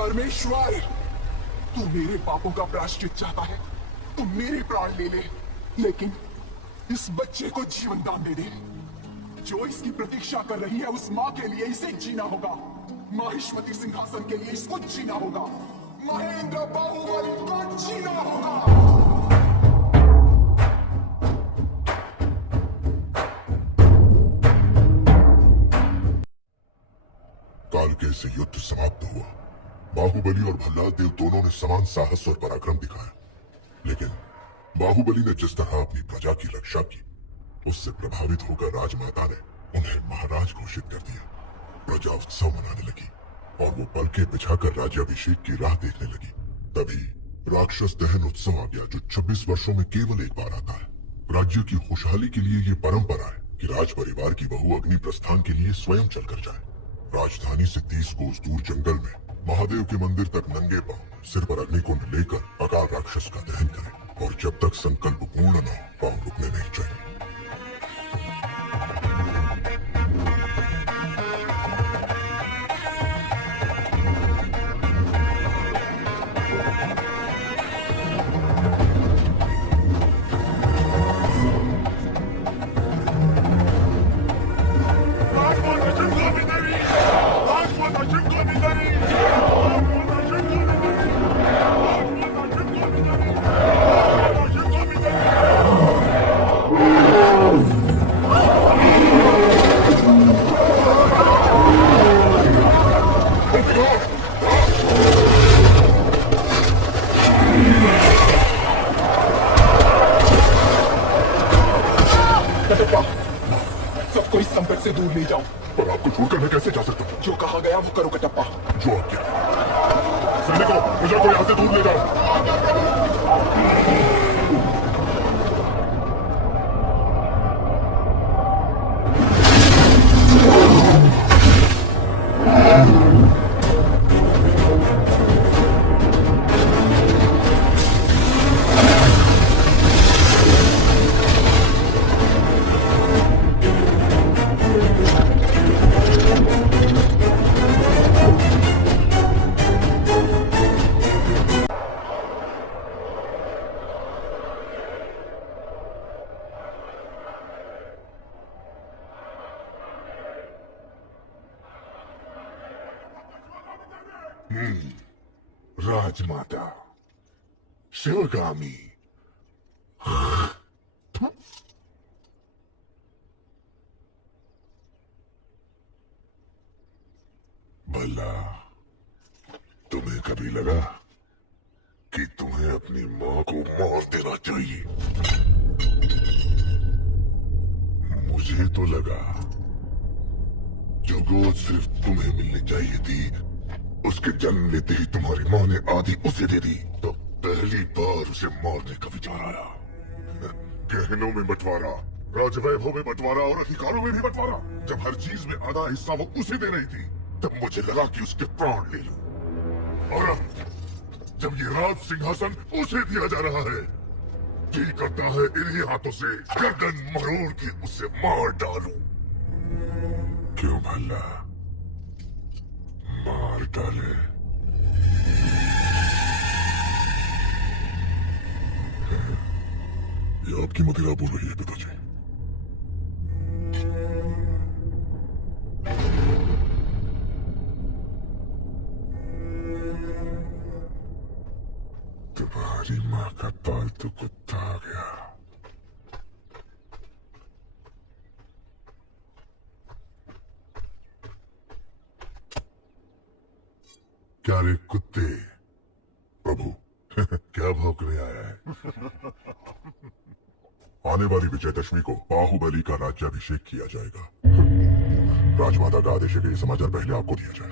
परमेश्वर, तू मेरे पापों का प्रायश्चित चाहता है, तू मेरे प्राण ले ले, लेकिन इस बच्चे को जीवन दान दे दे। जो इसकी प्रतीक्षा कर रही है उस माँ के लिए इसे जीना होगा। माहिष्मती सिंहासन के लिए इसको जीना होगा। महेंद्र बाहुबली को जीना होगा। कालके से युद्ध समाप्त हुआ। बाहुबली और भल्लाल देव दोनों ने समान साहस और पराक्रम दिखाया, लेकिन बाहुबली ने जिस तरह अपनी प्रजा की रक्षा की, उससे प्रभावित होकर राजमाता ने उन्हें महाराज घोषित कर दिया। प्रजा उत्सव मनाने लगी और वो पलके बिछाकर राज्याभिषेक की राह देखने लगी। तभी राक्षस दहन उत्सव आ गया, जो 26 वर्षों में केवल एक बार आता है। राज्य की खुशहाली के लिए ये परंपरा है कि राज परिवार की बहू अग्नि प्रस्थान के लिए स्वयं चलकर जाए। राजधानी से 30 कोस दूर जंगल में महादेव के मंदिर तक नंगे पांव सिर पर अग्निकुंड लेकर अकाल राक्षस का दहन करें, और जब तक संकल्प पूर्ण न हो पांव रुकने नहीं चाहिए। सबको इस संकट से दूर ले जाओ। पर आपको छोड़कर मैं कैसे जा सकता हूँ? जो कहा गया वो करो कटप्पा। जो आज्ञा। सैनिकों, प्रजा को यहाँ से दूर ले जाओ। राजमाता, शिवगामी। भला तुम्हें कभी लगा कि तुम्हें अपनी मां को मार देना चाहिए? मुझे तो लगा जो गोद सिर्फ तुम्हें मिलनी चाहिए थी, उसके जन्म लेते ही तुम्हारी मां ने आधी उसे दे दी। तो पहली बार उसे मारने का विचार आया। गहनों में बंटवारा, राजवैभव में बंटवारा और अधिकारों में भी बंटवारा। जब हर चीज में आधा हिस्सा वो उसे दे रही थी, तब मुझे लगा कि उसके प्राण ले लूं। और अब जब ये राज सिंहासन उसे दिया जा रहा है, जी करता है इन्हीं हाथों से गर्दन मरोड़ के उसे मार डालूं। क्यों भला? मार डाले। ये आपकी मदिरा बोल रही है पिताजी। तुम्हारी माँ का पालतू कुत्ता आ गया। क्या रे कुत्ते? प्रभु क्या भौंकने आया है? आने वाली विजयदशमी को बाहुबली का राज्याभिषेक किया जाएगा। राजमाता का आदेश है कि ये समाचार पहले आपको दिया जाए।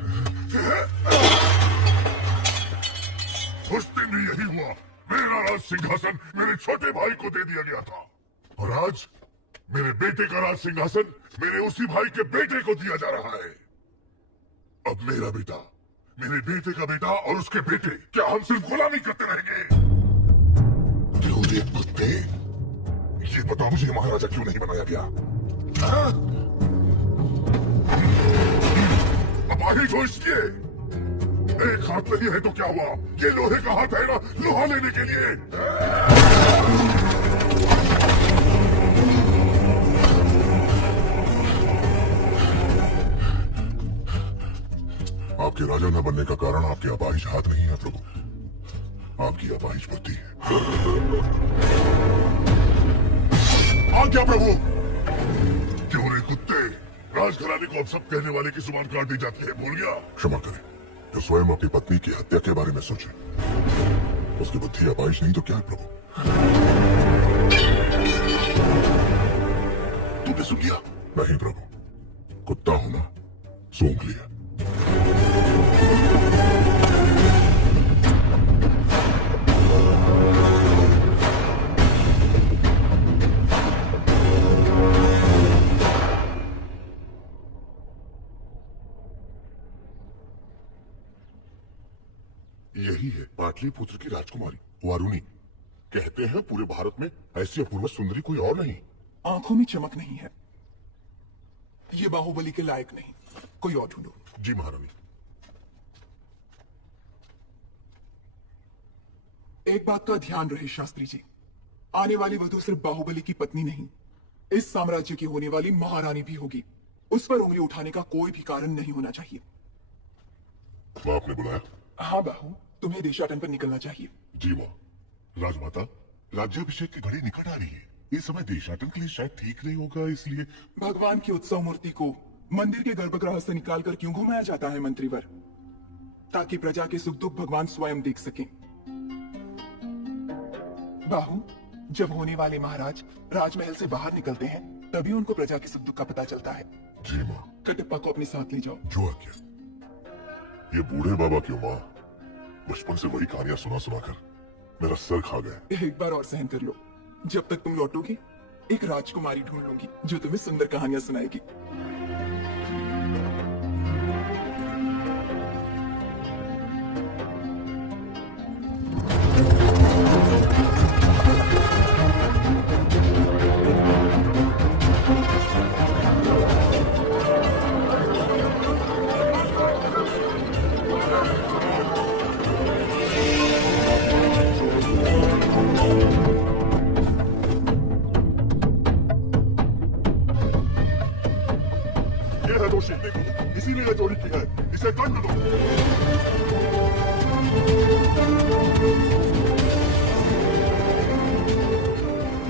उस दिन भी यही हुआ। मेरा राज सिंहासन मेरे छोटे भाई को दे दिया गया था, और आज मेरे बेटे का राज सिंहासन मेरे उसी भाई के बेटे को दिया जा रहा है। अब मेरा बेटा, मेरे बेटे का बेटा और उसके बेटे, क्या हम सिर्फ गुलामी करते रहेंगे? क्यों रे कुत्ते? ये बता मुझे, महाराजा क्यों नहीं बनाया गया? अब आगे जो इसलिए एक हाथ नहीं है तो क्या हुआ? ये लोहे का हाथ है ना, लोहा लेने के लिए। आपके राजा न बनने का कारण आपके अपाहिज हाथ नहीं है प्रभु, आपकी अपाहिज बुद्धि है। आज्ञा प्रभु। क्यों रे कुत्ते, राजघराने को अब सब कहने वाले की जुबान काट दी जाती है, भूल गया? क्षमा करें, जो स्वयं अपनी पत्नी की हत्या के बारे में सोचे, उसकी बुद्धि अपाहिज नहीं तो क्या है प्रभु? तुमने सुन लिया? नहीं प्रभु, कुत्ता हूं ना, सूंघ लिया। यही है पाटलिपुत्र की राजकुमारी वारुणी। कहते हैं पूरे भारत में ऐसी अपूर्व सुंदरी कोई और नहीं। आंखों में चमक नहीं है, ये बाहुबली के लायक नहीं, कोई और ढूंढो। जी महारानी। एक बात का ध्यान रहे शास्त्री जी, आने वाली वधू सिर्फ बाहुबली की पत्नी नहीं, इस साम्राज्य की होने वाली महारानी भी होगी। उस पर उंगली उठाने का कोई भी कारण नहीं होना चाहिए। आपने बुलाया? हाँ बाहु, तुम्हें देशाटन पर निकलना चाहिए। जी माँ। राजमाता, राज्याभिषेक की घड़ी निकट आ रही है, इस समय देशाटन के लिए शायद ठीक नहीं होगा, इसलिए। भगवान की उत्सव मूर्ति को मंदिर के गर्भगृह से निकालकर क्यों घुमाया जाता है मंत्रीवर? ताकि प्रजा के सुख दुख भगवान स्वयं देख सकें। बाहु, जब होने वाले महाराज राजमहल से बाहर निकलते हैं तभी उनको प्रजा के सुख दुख का पता चलता है। जी माँ। कटप्पा को अपने साथ ले जाओ। जो आज्ञा। ये बूढ़े बाबा क्यों माँ, बचपन से वही कहानियां सुना सुना कर मेरा सर खा गया। एक बार और सहन कर लो, जब तक तुम लौटोगे एक राजकुमारी ढूंढ लूंगी जो तुम्हें सुंदर कहानियां सुनाएगी। इसीलिए चोरी की है, इसे दंड दो।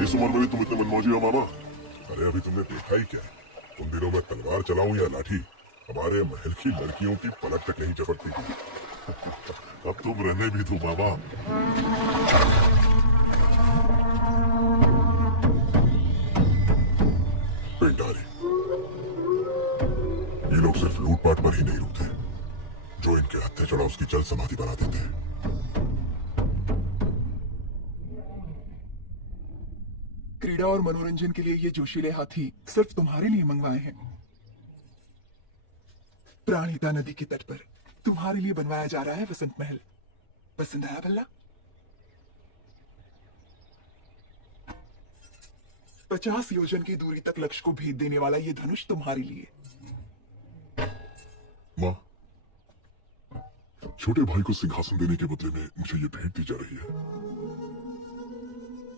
इस उम्र में भी तुम इतने मनमौजी हो मामा? अरे अभी तुमने देखा ही क्या, तुम दिनों में तलवार चलाऊं या लाठी, हमारे महल की लड़कियों की पलक तक नहीं झपकती थी। अब तुम रहने भी दो मामा। पिंडारी, ये लोग सिर्फ लूटपाट पर ही नहीं रुकते, जो इनके हत्या चढ़ा उसकी जल समाधि बना देते हैं। क्रीड़ा और मनोरंजन के लिए ये जोशीले हाथी सिर्फ तुम्हारे लिए मंगवाए हैं। प्राणहिता नदी के तट पर तुम्हारे लिए बनवाया जा रहा है वसंत महल। पसंद आया भल्ला? 50 योजन की दूरी तक लक्ष्य को भेद देने वाला ये धनुष तुम्हारे लिए। माँ, छोटे भाई को सिंहासन देने के बदले में मुझे ये भेंट दी जा रही है।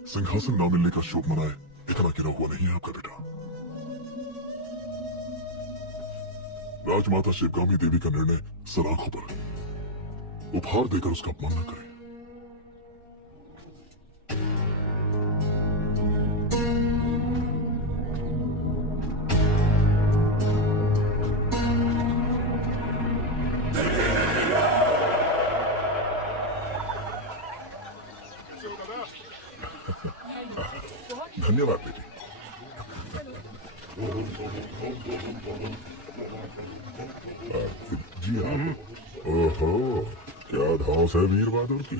सिंहासन ना मिलने का शोक मनाए इतना गिरा हुआ नहीं है आपका बेटा। राजमाता शिवगामी देवी का निर्णय सलाखों पर, उपहार देकर उसका अपमान न करें। धन्यवाद बेटी। जी आप। ओहो, क्या धौंस है वीर बहादुर की।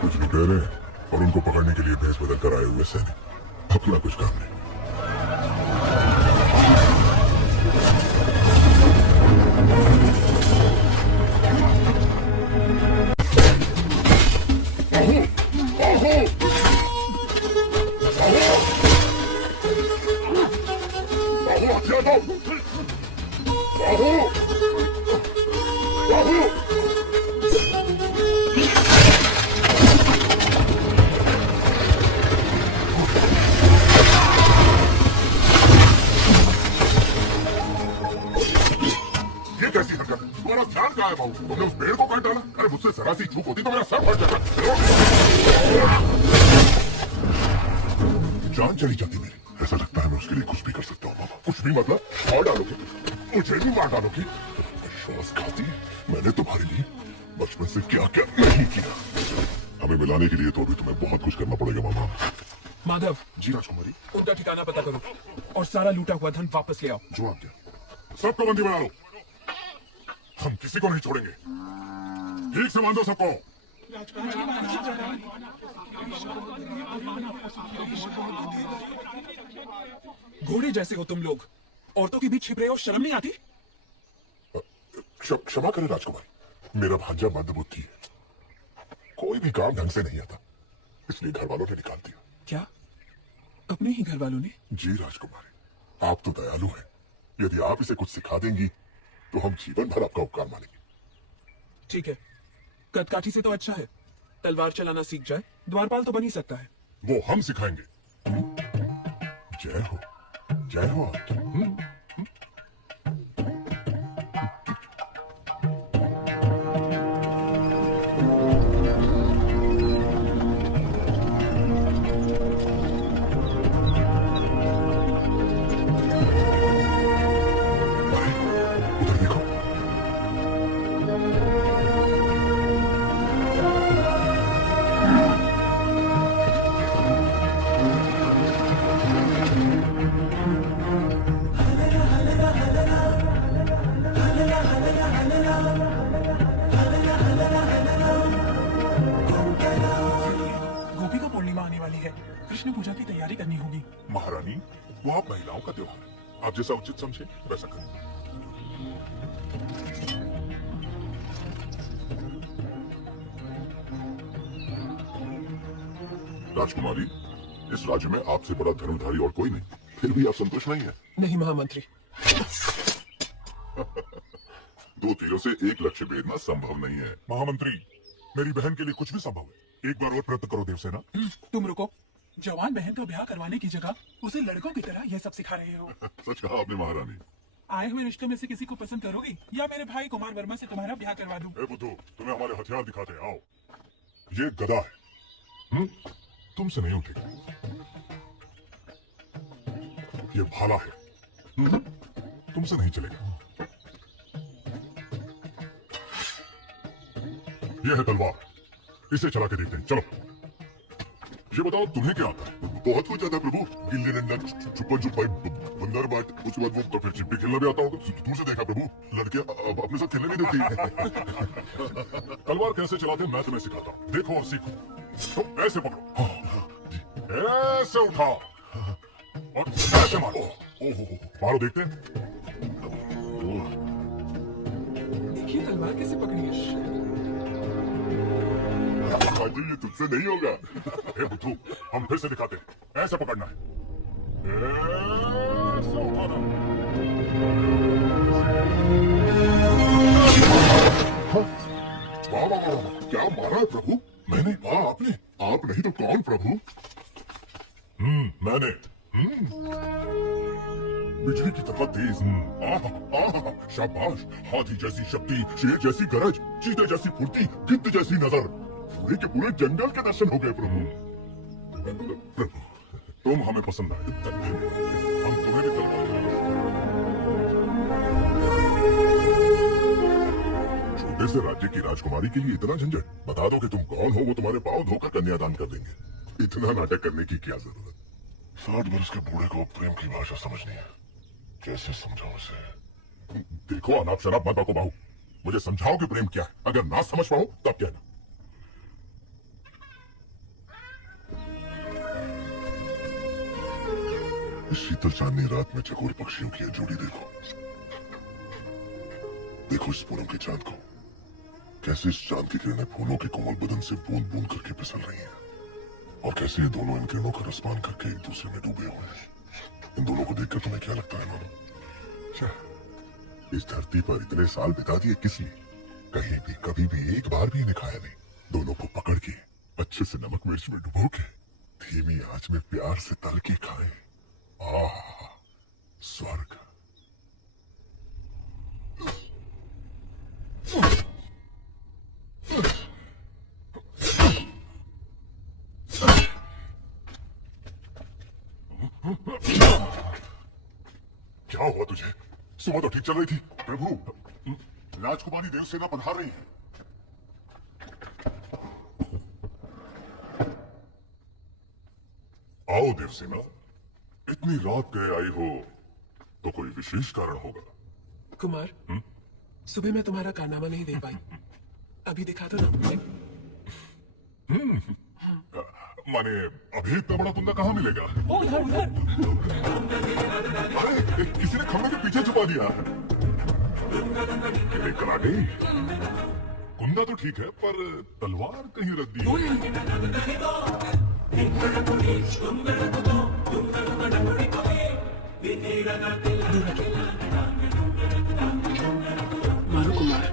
कुछ लुटेरे और उनको पकड़ने के लिए भेष बदल कर आए हुए सैनिक, अपना कुछ काम नहीं। बाहु! बाहु! ये कैसी हरकत? तुम्हारा ध्यान कहाँ है बाहु? तुमने उस पेड़ को काट डाला? अरे मुझसे जरा सी चूक होती तो मेरा सर फट जाता। जान चली जाती मेरी। ऐसा लगता है मैं उसके लिए कुछ भी कर सकता हूँ मामा। कुछ भी मतलब? मार डालोगे? मुझे भी मार डालोगे? विश्वासघाती, मैंने तुम्हारे लिए बचपन से क्या क्या नहीं किया। हमें मिलाने के लिए तो अभी तुम्हें बहुत कुछ करना पड़ेगा मामा। माधव, जी राजकुमारी। उनका ठिकाना पता करो और सारा लूटा हुआ धन वापस ले आओ। जो आप क्या, सबको बंदी बना लो। हम किसी को नहीं छोड़ेंगे। ठीक से बांधो सबको। घोड़े जैसे हो तुम लोग, औरतों के बीच छिप रहे हो, शर्म नहीं आती? क्षमा करें राजकुमारी, मेरा भांजा मंदबुद्धि है। कोई भी काम ढंग से नहीं आता, इसलिए घर वालों ने निकाल दिया। क्या अपने ही घर वालों ने? जी राजकुमारी, आप तो दयालु हैं। यदि आप इसे कुछ सिखा देंगी तो हम जीवन भर आपका उपकार मानेंगे। ठीक है, कदकाठी से तो अच्छा है, तलवार चलाना सीख जाए, द्वारपाल तो बन ही सकता है। वो हम सिखाएंगे। जय हो, जय हो आपकी। उधर देखो। गोपिका पूर्णिमा आने वाली है, कृष्ण पूजा की तैयारी करनी होगी। महारानी, वो आप महिलाओं का त्योहार है। आप जैसा उचित समझे वैसा करें। राजकुमारी, इस राज्य में आपसे बड़ा धर्मधारी और कोई नहीं, फिर भी आप संतुष्ट नहीं है। नहीं महामंत्री, दो तीरों से एक लक्ष्य भेदना संभव नहीं है। महामंत्री, मेरी बहन के लिए कुछ भी संभव है। एक बार और प्रयत्न करो देवसेना। तुम रुको। जवान बहन का ब्याह करवाने की जगह उसे लड़कों की तरह यह सब सिखा रहे हो। सच कहा आपने महारानी। आए हुए रिश्तों में से किसी को पसंद करोगी या मेरे भाई कुमार वर्मा से तुम्हारा ब्याह करवा दूं? ए बुद्धू, तुम्हें हमारे हथियार दिखाते हैं, आओ। ये गदा है, तुमसे नहीं उठेगा। ये भाला है, तुमसे नहीं चलेगा। ये है तलवार, इसे चला के देखते हैं, चलो। ये बताओ तुम्हें क्या आता है? बहुत कुछ आता है प्रभु। गिल्ली डंडा, छुपन छुपाई, बंदर बाट, उसके बाद वो तो फिर चिप्पी खेलना भी आता होगा। दूर से देखा प्रभु, लड़के अब अपने साथ खेलने नहीं देती। तलवार कैसे चलाते हैं मैं तुम्हें सिखाता हूँ, देखो और सीखो। तो ऐसे पकड़ो, ऐसे उठाओ और ऐसे मारो। मारो, देखते हैं। देखिए तलवार कैसे पकड़ी है। राजू, ये तुझसे नहीं होगा। हे बुद्धू, हम फिर से दिखाते हैं। ऐसे पकड़ना है, ऐसे उठाना। वाह वाह वाह, क्या मारा है प्रभु? मैंने? वाह, आपने? आप नहीं तो कौन प्रभु? मैंने। बिजली की तरह तेज। शाबाश। हाथी जैसी शक्ति, शेर जैसी गरज, चीते जैसी फुर्ती, गिद्ध जैसी नजर। पूरे के पूरे जंगल के दर्शन हो गए प्रभु। प्रभु, तुम हमें पसंद आए, हम तुम्हें भी तलवार चलाएंगे। छोटे से राज्य की राजकुमारी के लिए इतना झंझट? बता दो कि तुम कौन हो, वो तुम्हारे पांव धोकर कन्यादान कर देंगे। इतना नाटक करने की क्या जरूरत? 60 बरस के बूढ़े को प्रेम की भाषा समझनी है, कैसे समझाओ उसे? देखो अनाप शराब मत बको बाहू, मुझे समझाओ कि प्रेम क्या है। अगर ना समझ पाओ तब क्या ना। इस शीतल चांदनी रात में चकोर पक्षियों की यह जोड़ी देखो। देखो इस पूनम के चांद को, कैसे इस चांद की किरणें फूलों के कोमल बदन से बूंद बूंद करके फिसल रही हैं, और कैसे ये दोनों इन किरणों का रसपान करके एक दूसरे में डूबे हुए हैं। इन दोनों को देखकर तुम्हें क्या लगता है मानो? इस धरती पर इतने साल बिता दिए किस लिए? कहीं भी कभी भी एक बार भी इन्हें खाया नहीं। दोनों को पकड़ के अच्छे से नमक मिर्च में डुबो के धीमी आंच में प्यार से तल के खाए। आह, स्वर्ग। क्या हुआ तुझे? सुबह तो ठीक चल रही थी। प्रभु, राजकुमारी देवसेना पधार रही है। आओ देवसेना। इतनी रात गए आई हो तो कोई विशेष कारण होगा। कुमार, सुबह मैं तुम्हारा कारनामा नहीं देख पाई, अभी दिखा दो ना। माने अभी इतना बड़ा कुंदा कहाँ मिलेगा? उधर उधर। अरे किसी ने खंभे के पीछे छुपा दिया। लेकर आ गई। कुंदा तो ठीक है पर तलवार कहीं रख दी। मारो कुमार।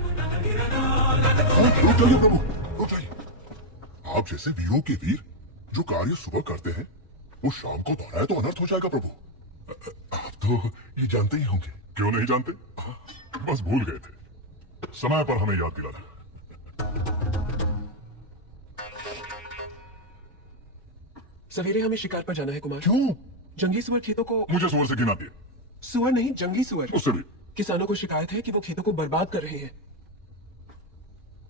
रुक जाइए प्रभु, रुक जाइए। आप जैसे वीरों के वीर जो कार्य सुबह करते हैं वो शाम को दोहराए तो अनर्थ हो जाएगा प्रभु। आप तो ये जानते ही होंगे। क्यों नहीं जानते? बस भूल गए थे। समय पर हमें याद दिलाना। सवेरे हमें शिकार पर जाना है कुमार। क्यों? जंगली सुअर खेतों को। मुझे सुअर से घिन आती है। सुअर नहीं, जंगली सुअर। उससे भी। किसानों को शिकायत है कि वो खेतों को बर्बाद कर रहे हैं।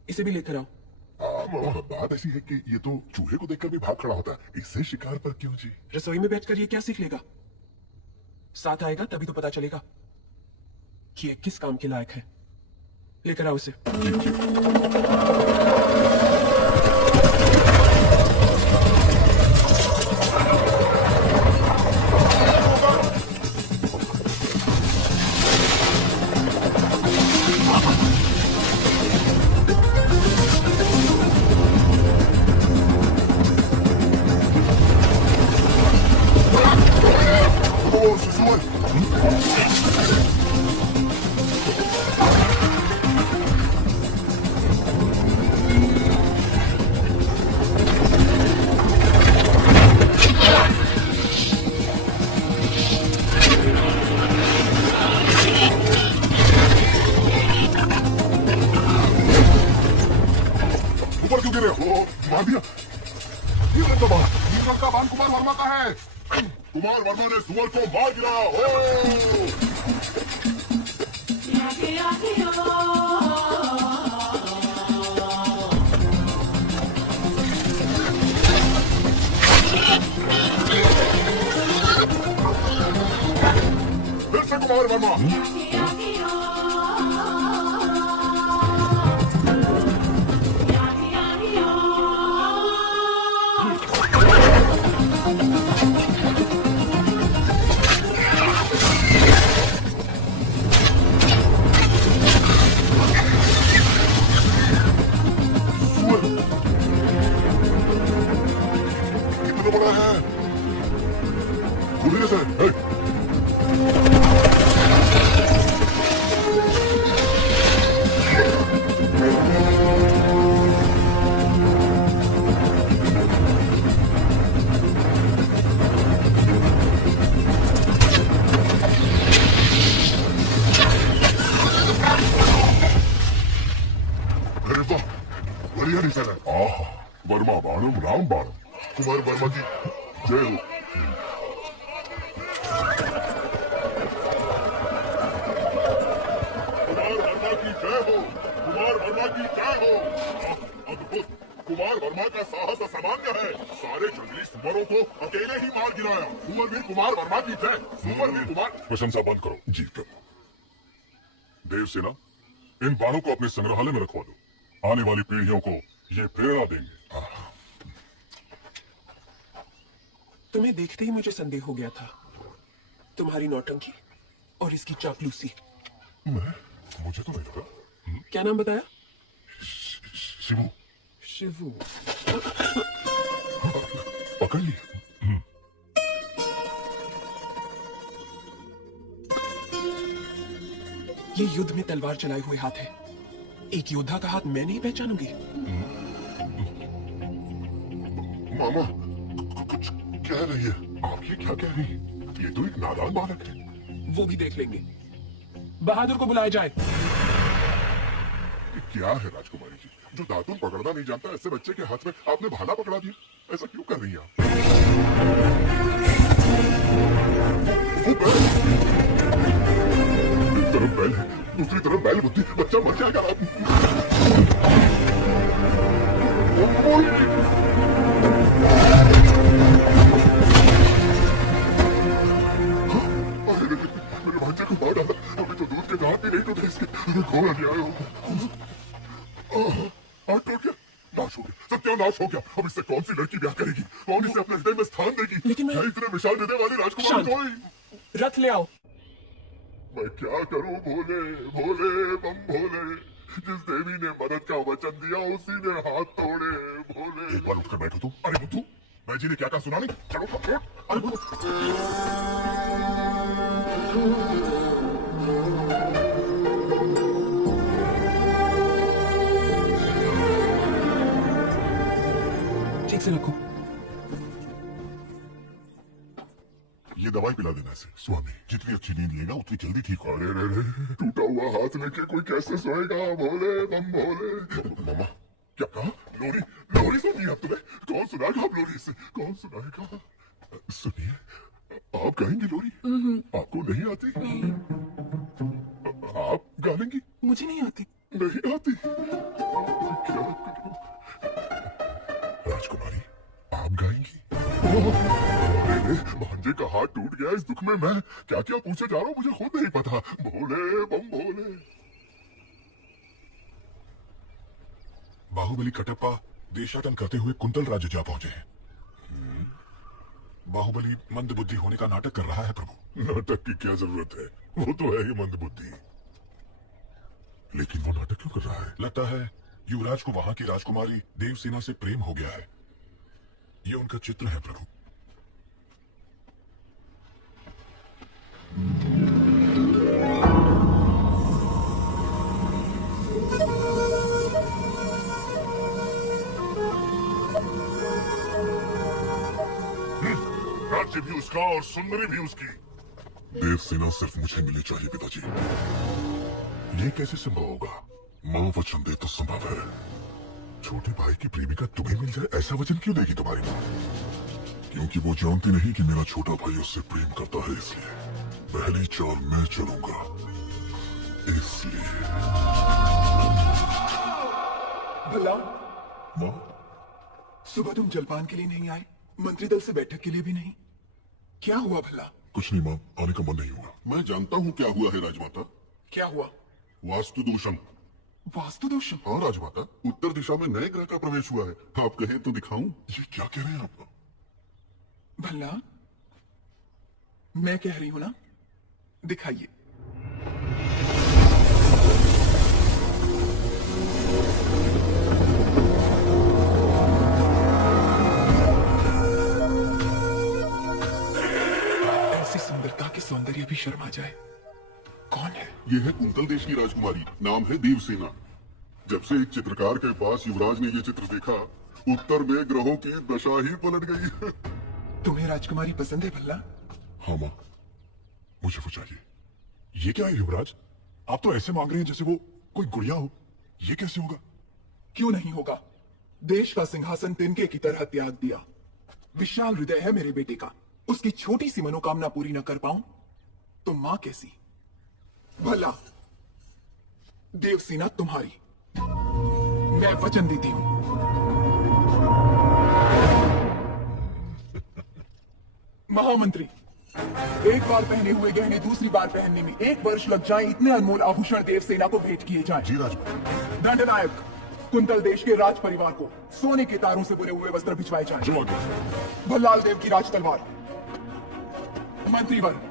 इसे भी लेकर आओ। बात ऐसी है कि ये तो चूहे को देखकर भी भाग खड़ा होता है, इससे शिकार पर क्यों जी? रसोई में बैठकर ये क्या सीख लेगा? साथ आएगा तभी तो पता चलेगा कि ये किस काम के लायक है। लेकर आओ इसे। ऊपर क्यों गिरे हो? मार दिया। नील रंग का बाण कुमार वर्मा का है। कुमार वर्मा ने सुअर को मार गिराया। फिर से कुमार वर्मा। कितना बड़ा है? धीरे से। अरे वाह, बढ़िया निशाना है। वर्मा बाणम राम बाणम। कुमार वर्मा की जय हो। कुमार वर्मा की जय हो। कुमार वर्मा की जय हो। अद्भुत। कुमार वर्मा का साहस असामान्य है। सारे जंगली सुअरों को अकेले ही मार गिराया। सुअरवीर कुमार वर्मा की जय। सुअरवीर कुमार। प्रशंसा बंद करो। जी प्रभु। देवसेना, इन बाणों को अपने संग्रहालय में रखवा दो। आने वाली पीढ़ियों को ये प्रेरणा देंगे। तुम्हें देखते ही मुझे संदेह हो गया था। तुम्हारी नौटंकी और इसकी चापलूसी। मुझे तो नहीं लगा। क्या नाम बताया? शिवू। शिवू। पकड़ लिया। ये युद्ध में तलवार चलाए हुए हाथ है। एक योद्धा का हाथ मैं नहीं पहचानूंगी। मामा कुछ कह रही है। आप ये क्या कह रही है? ये तो एक नादान बालक है। वो भी देख लेंगे। बहादुर को बुलाया जाए। ये क्या है राजकुमारी जी, जो दातुन पकड़ना नहीं जानता ऐसे बच्चे के हाथ में आपने भाला पकड़ा दिया? ऐसा क्यों कर रही हैं आप? वो बैल, एक तरफ बैल है, दूसरी तरफ बैल बुद्धि, बच्चा मर जाएगा। मेरे भांजे को मार डाला। अभी तो दूध के दांत भी नहीं टूटे इसके। कौन अन्याय हो? हाथ टूट गया, नाश हो गया, सत्यानाश हो गया। अब इससे कौन सी लड़की ब्याह करेगी? कौन इसे अपने हृदय में स्थान देगी? लेकिन मैं- क्या इतने विशाल हृदय वाली राजकुमारी कोई? रथ ले आओ। मैं क्या करूं भोले भोले बम भोले, जिस देवी ने मदद का वचन दिया उसी ने हाथ तोड़े भोले। एक बार उठकर बैठो तुम। अरे बुद्धू, मैं जी ने क्या कहा सुना नहीं? चलो उठ। अरे बुद्धू, ठीक से रखो। ये दवाई पिला देना इसे। स्वामी, जितनी अच्छी नींद लेगा उतनी जल्दी ठीक हो। अरे रे रे, टूटा हुआ हाथ लेके कोई कैसे सोएगा? भोले बम भोले। मामा क्या कहा? लोरी लोरी सुनी अब तुम्हें? कौन सुनाएगा अब लोरी से? कौन सुनाएगा? सुनिए, आप गाएंगी लोरी? आपको नहीं आती? आप गा लेंगी? मुझे नहीं आती। नहीं आती? क्या करूं? राजकुमारी, आप गाएंगी? मेरे भांजे का हाथ टूट गया। इस दुख में मैं क्या क्या पूछे जा रहा हूँ मुझे खुद नहीं पता। भोले बम भोले। बाहुबली कटप्पा देशाटन करते हुए कुंतल राज्य जा पहुंचे हैं। बाहुबली मंद बुद्धि होने का नाटक कर रहा है प्रभु। नाटक की क्या जरूरत है? वो तो है ही मंद बुद्धि। लेकिन वो नाटक क्यों कर रहा है? लगता है युवराज को वहां की राजकुमारी देवसेना से प्रेम हो गया है। ये उनका चित्र है प्रभु। राज्य भी उसका और सुंदरी भी उसकी। देवसेना सिर्फ मुझे मिलनी चाहिए पिताजी। ये कैसे संभव होगा? मां वचन दे तो संभव है। छोटे भाई की प्रेमिका तुम्हें मिल जाए ऐसा वचन क्यों देगी तुम्हारी मां? क्योंकि वो जानती नहीं कि मेरा छोटा भाई उससे प्रेम करता है, इसलिए पहली चाल मैं चलूंगा। इसलिए भला मां, सुबह तुम जलपान के लिए नहीं आए, मंत्री दल से बैठक के लिए भी नहीं। क्या हुआ भला? कुछ नहीं मां, आने का मन नहीं हुआ। मैं जानता हूँ क्या हुआ है राजमाता। क्या हुआ? वास्तु दूषण। वास्तु दोष? हाँ राजमाता, उत्तर दिशा में नए ग्रह का प्रवेश हुआ है। आप कहें तो दिखाऊं? ये क्या कह रहे हैं आप? भला मैं कह रही हूं ना, दिखाइए। ऐसी सुंदरता के सौंदर्य भी शर्मा जाए। कौन है? ये है कुंतल देश की राजकुमारी, नाम है देवसेना। जब से एक चित्रकार के पास युवराज ने ये चित्र देखा, उत्तर में ग्रहों की दशा ही पलट गई। तुम्हें राजकुमारी पसंद है भला? हाँ मां, मुझे वो चाहिए। ये क्या है युवराज? आप तो ऐसे मांग रहे हैं जैसे वो कोई गुड़िया हो। ये कैसे होगा? क्यों नहीं होगा? देश का सिंहासन तिनके की तरह त्याग दिया। विशाल हृदय है मेरे बेटे का। उसकी छोटी सी मनोकामना पूरी न कर पाऊं तो मां कैसी? भला देवसेना तुम्हारी, मैं वचन देती हूं। महामंत्री, एक बार पहने हुए गहने दूसरी बार पहनने में 1 वर्ष लग जाए, इतने अनमोल आभूषण देवसेना को भेंट किए जाएं। जी राजकुमार। दंडनायक, कुंतल देश के राज परिवार को सोने के तारों से बुने हुए वस्त्र भिजवाए जाएं। जो आगे। भल्लाल देव की राज तलवार। मंत्रीवर,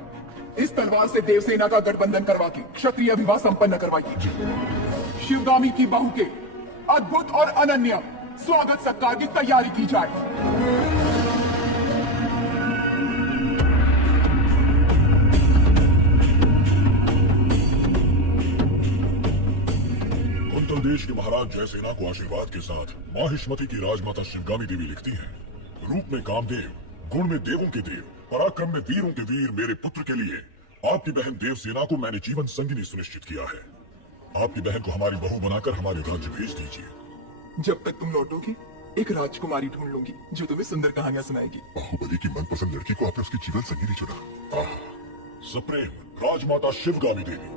इस तलवार से देवसेना का गठबंधन करवा के क्षत्रिय विवाह संपन्न करवाइए। शिवगामी की बहू के अद्भुत और अनन्य स्वागत सत्कार की तैयारी की जाए। देश के महाराज जयसेना को आशीर्वाद के साथ माहिष्मति की राजमाता शिवगामी देवी लिखती हैं, रूप में कामदेव, गुण में देवों के देव, पराक्रम में वीरों के वीर मेरे पुत्र के लिए आपकी बहन देवसेना को मैंने जीवन संगिनी सुनिश्चित किया है। आपकी बहन को हमारी बहू बनाकर हमारे राज्य भेज दीजिए। जब तक तुम लौटोगे एक राजकुमारी ढूंढ लूंगी जो तुम्हें सुंदर कहानियां सुनाएगी। बाहुबली की मनपसंद लड़की को आपने उसकी जीवन संगिनी चुना। सप्रेम राजमाता शिवगामी देवी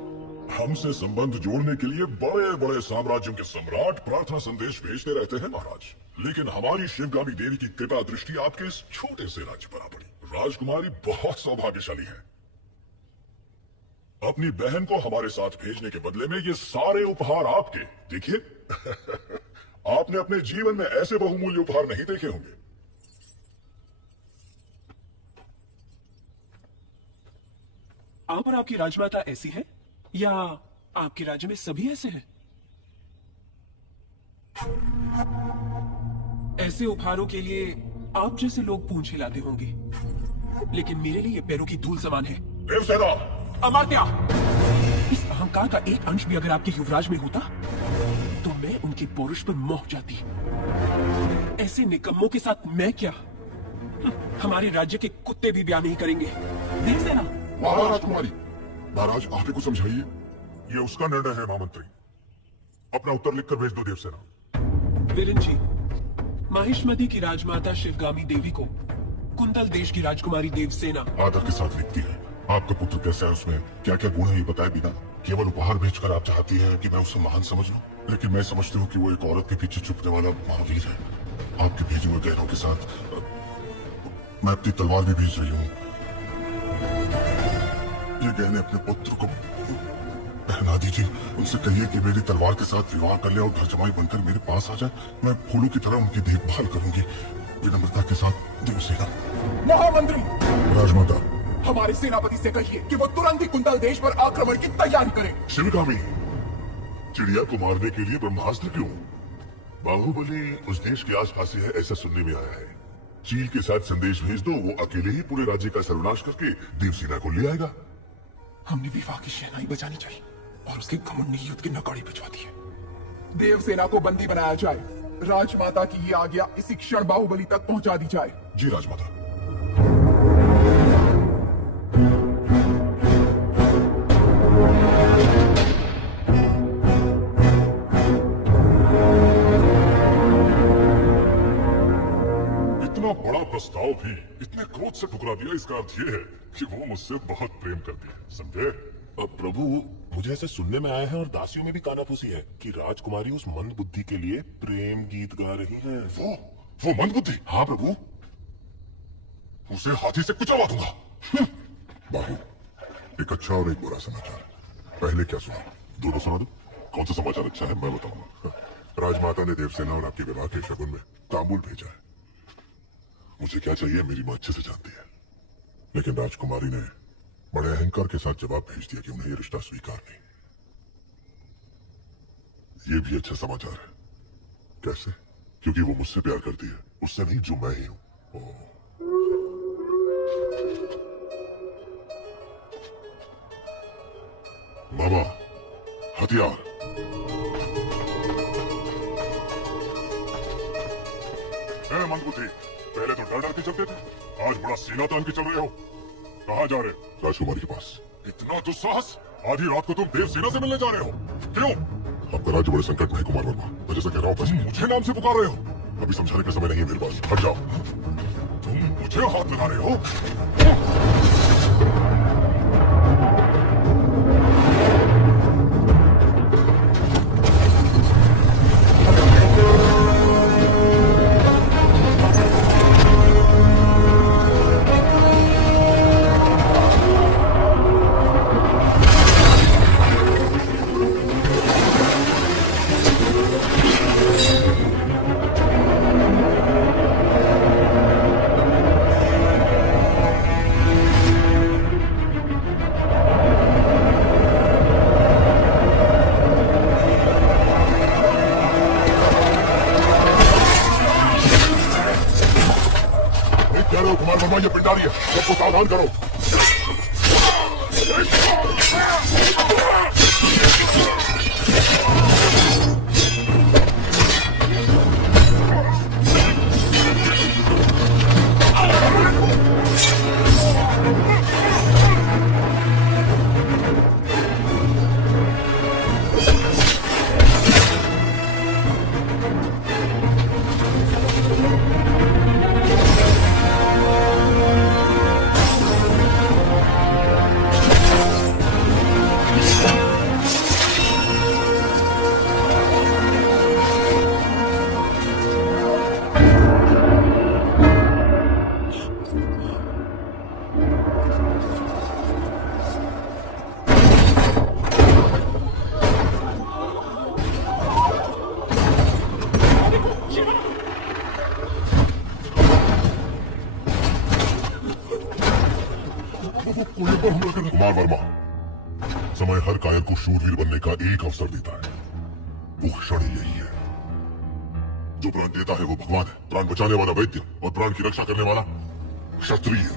हमसे संबंध जोड़ने के लिए बड़े बड़े साम्राज्यों के सम्राट प्रार्थना संदेश भेजते रहते हैं महाराज, लेकिन हमारी शिवगामी देवी की कृपा दृष्टि आपके इस छोटे से राज्य पर आ पड़ी। राजकुमारी बहुत सौभाग्यशाली है। अपनी बहन को हमारे साथ भेजने के बदले में ये सारे उपहार आपके। देखिए आपने अपने जीवन में ऐसे बहुमूल्य उपहार नहीं देखे होंगे। आप और आपकी राजमाता ऐसी है या आपके राज्य में सभी ऐसे हैं? ऐसे उपहारों के लिए आप जैसे लोग पूंछ हिलाते होंगे, लेकिन मेरे लिए ये पैरों की धूल समान है। देवसेना अमात्या, इस अहंकार का एक अंश भी अगर आपके युवराज में होता तो मैं उनके पौरुष पर मोह जाती। ऐसे निकम्मों के साथ मैं क्या, हमारे राज्य के कुत्ते भी ब्याह नहीं करेंगे। देवसेना। महाराज कुमारी, महाराज आप ही को समझाइए, ये उसका निर्णय है महामंत्री। अपना उत्तर लिखकर भेज दो देवसेना। वीरेन जी, माहिष्मति की राजमाता शिवगामी देवी को कुंतल देश की राजकुमारी देवसेना आदर के साथ लिखती है। आपका पुत्र कैसा है, उसमें क्या क्या गुण है ये बताए बिना केवल उपहार भेजकर आप चाहती है कि मैं उसे महान समझ लूं, लेकिन मैं समझती हूँ कि वो एक औरत के पीछे छुपने वाला महावीर है। आपके भेजे हुए गहनों के साथ मैं अपनी तलवार भी भेज रही हूँ। ये गहने अपने पुत्र को पहना दीजिए। उनसे कहिए कि मेरी तलवार के साथ विवाह कर ले और घर जमाई बनकर मेरे पास आ जाए। मैं फूलों की तरह उनकी देखभाल करूंगी। विनम्रता के साथ देवसेना। महामंत्री, राजमाता हमारे सेनापति से कहिए कि वो तुरंत ही कुंतल देश पर आक्रमण की तैयारी करें। शिवगामी, चिड़िया को मारने के लिए ब्रह्मास्त्र क्यों? बाहुबली उस देश के आसपास ही है ऐसा सुनने में आया है। चील के साथ संदेश भेज दो, वो अकेले ही पूरे राज्य का सर्वनाश करके देवसेना को ले आएगा। हमने विवाह की शहनाई बजानी चाहिए और उसके घमंड ने युद्ध की नगाड़ी बजवा दी है। देवसेना को बंदी बनाया जाए। राजमाता की ये आज्ञा इसी क्षण बाहुबली तक पहुंचा दी जाए। जी राजमाता। इतना बड़ा प्रस्ताव भी इतने क्रोध से ठुकरा दिया, इसका अर्थ ये है कि वो मुझसे बहुत प्रेम करती है, समझे? अब प्रभु, मुझे ऐसे सुनने में आया है और दासियों में भी कानाफूसी है कि राजकुमारी उस मंद बुद्धि के लिए प्रेम गीत गा रही है। वो मंदबुद्धि? हाँ प्रभु। उसे हाथी से कुचलवा दूंगा। बाहु, एक अच्छा और एक बुरा समाचार। पहले क्या सुना? दोनों सुना दो। कौन सा समाचार अच्छा है मैं बताऊंगा। राजमाता ने देवसेना और आपके विवाह के शगुन में तांबूल भेजा है। मुझे क्या चाहिए मेरी मां अच्छे से जानती है, लेकिन राजकुमारी ने बड़े अहंकार के साथ जवाब भेज दिया कि उन्हें यह रिश्ता स्वीकार नहीं। ये भी अच्छा समाचार है। कैसे? क्योंकि वो मुझसे प्यार करती है, उससे नहीं जो मैं ही हूं। मामा, हथियार। मंदबुद्धि, पहले तो डर डर के चलते थे, आज बड़ा सीना तान के चल रहे हो। कहाँ जा रहे? राजकुमारी के पास। इतना दुस्साहस? आधी रात को तुम देवसेना से मिलने जा रहे हो? क्यों? आपका राज्य बड़े संकट में है कुमार वर्मा। मैं जैसा कह रहा हूँ बस मुझे नाम से पुकार रहे हो। अभी समझाने का समय नहीं है मेरे पास। हट जाओ। तुम मुझे हाथ लगा रहे हो? कुमार वर्मा ये पिटारी है, सबको सावधान करो। राजकुमार वर्मा, समय हर कायर को शूरवीर बनने का एक अवसर देता है। वो क्षण यही है। जो प्राण देता है वो भगवान है, प्राण बचाने वाला वैद्य और प्राण की रक्षा करने वाला क्षत्रिय।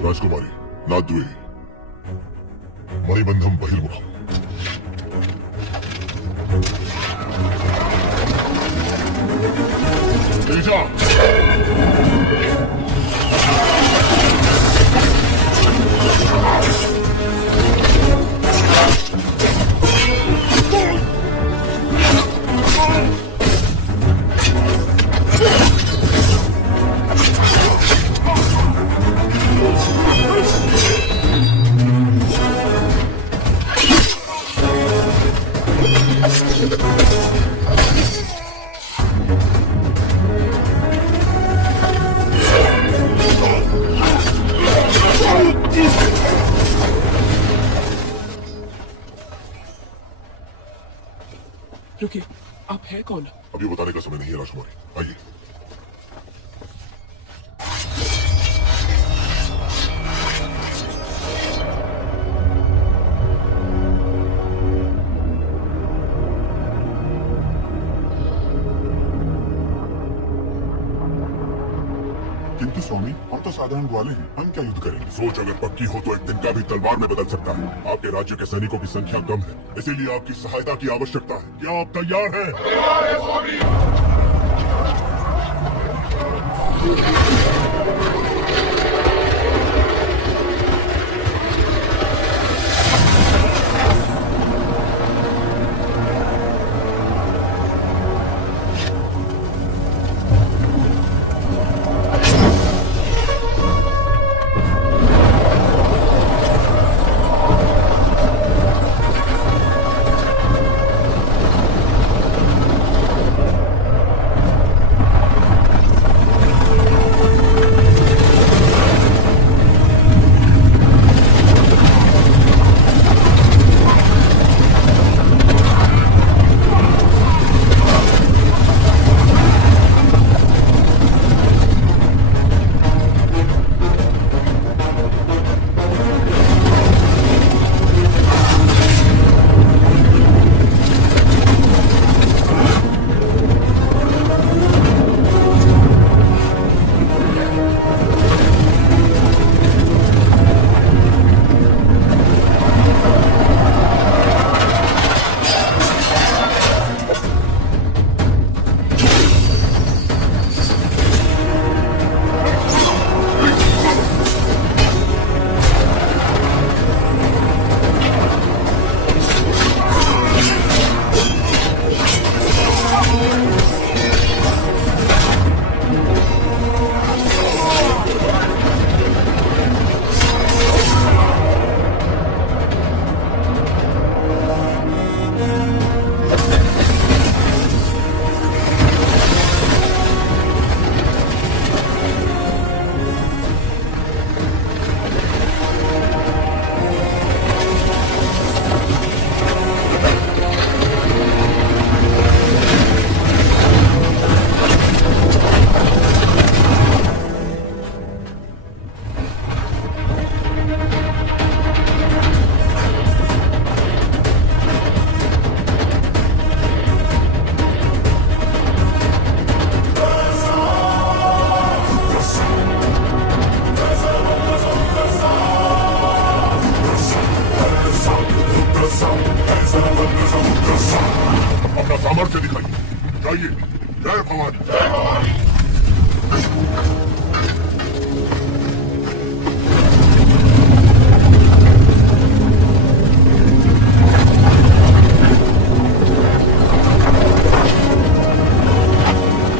राजकुमारी नाद्वे मणिबंधम बहिर्मुखम। तेजा रुकिए, आप हैं कौन? अभी बताने का समय नहीं है राजकुमारी, आइए। किंतु स्वामी, हम तो साधारण ग्वाले हैं, हम क्या युद्ध करेंगे? सोच अगर पक्की हो तो एक दिन का भी तलवार में बदल सकता है। आपके राज्य के सैनिकों की संख्या कम है, इसीलिए आपकी सहायता की आवश्यकता है। क्या आप तैयार हैं? तैयार है स्वामी।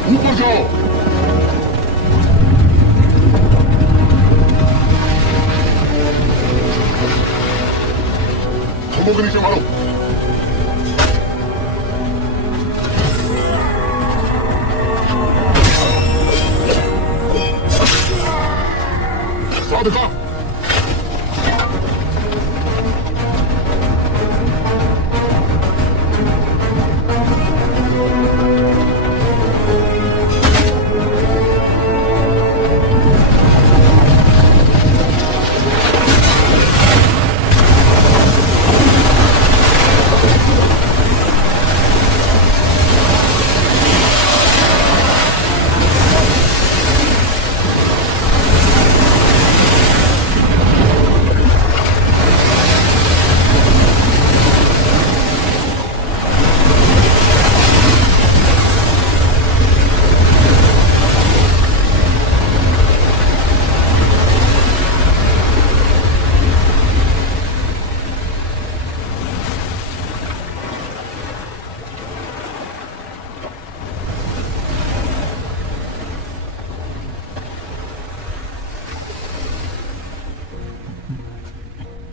ऊपर जाओ। खंभों के नीचे मारो। साधका,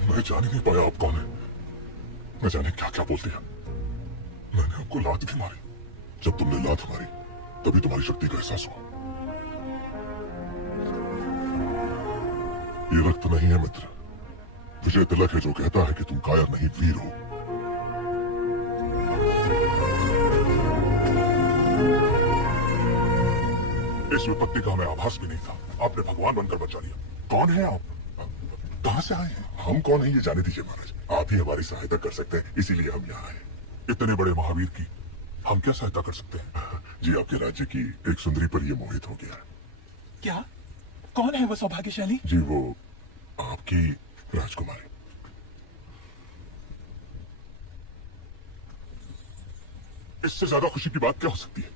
मैं जान ही नहीं पाया आप कौन है। मैं जाने क्या क्या बोल दिया। मैंने आपको लात भी मारी। जब तुमने लात मारी तभी तुम्हारी शक्ति का एहसास हुआ। ये रक्त नहीं है मित्र, विजय तिलक है जो कहता है कि तुम कायर नहीं वीर हो। इस विपत्ति का हमें आभास भी नहीं था। आपने भगवान बनकर बचा लिया। कौन है आप? कहां से आए हैं? हम कौन है ये जाने दीजिए महाराज। आप ही हमारी सहायता कर सकते हैं, इसीलिए हम यहाँ आए। इतने बड़े महावीर की हम क्या सहायता कर सकते हैं? जी, आपके राज्य की एक सुंदरी पर ये मोहित हो गया है। क्या? कौन है वो सौभाग्यशाली? जी, वो आपकी राजकुमारी। इससे ज्यादा खुशी की बात क्या हो सकती है?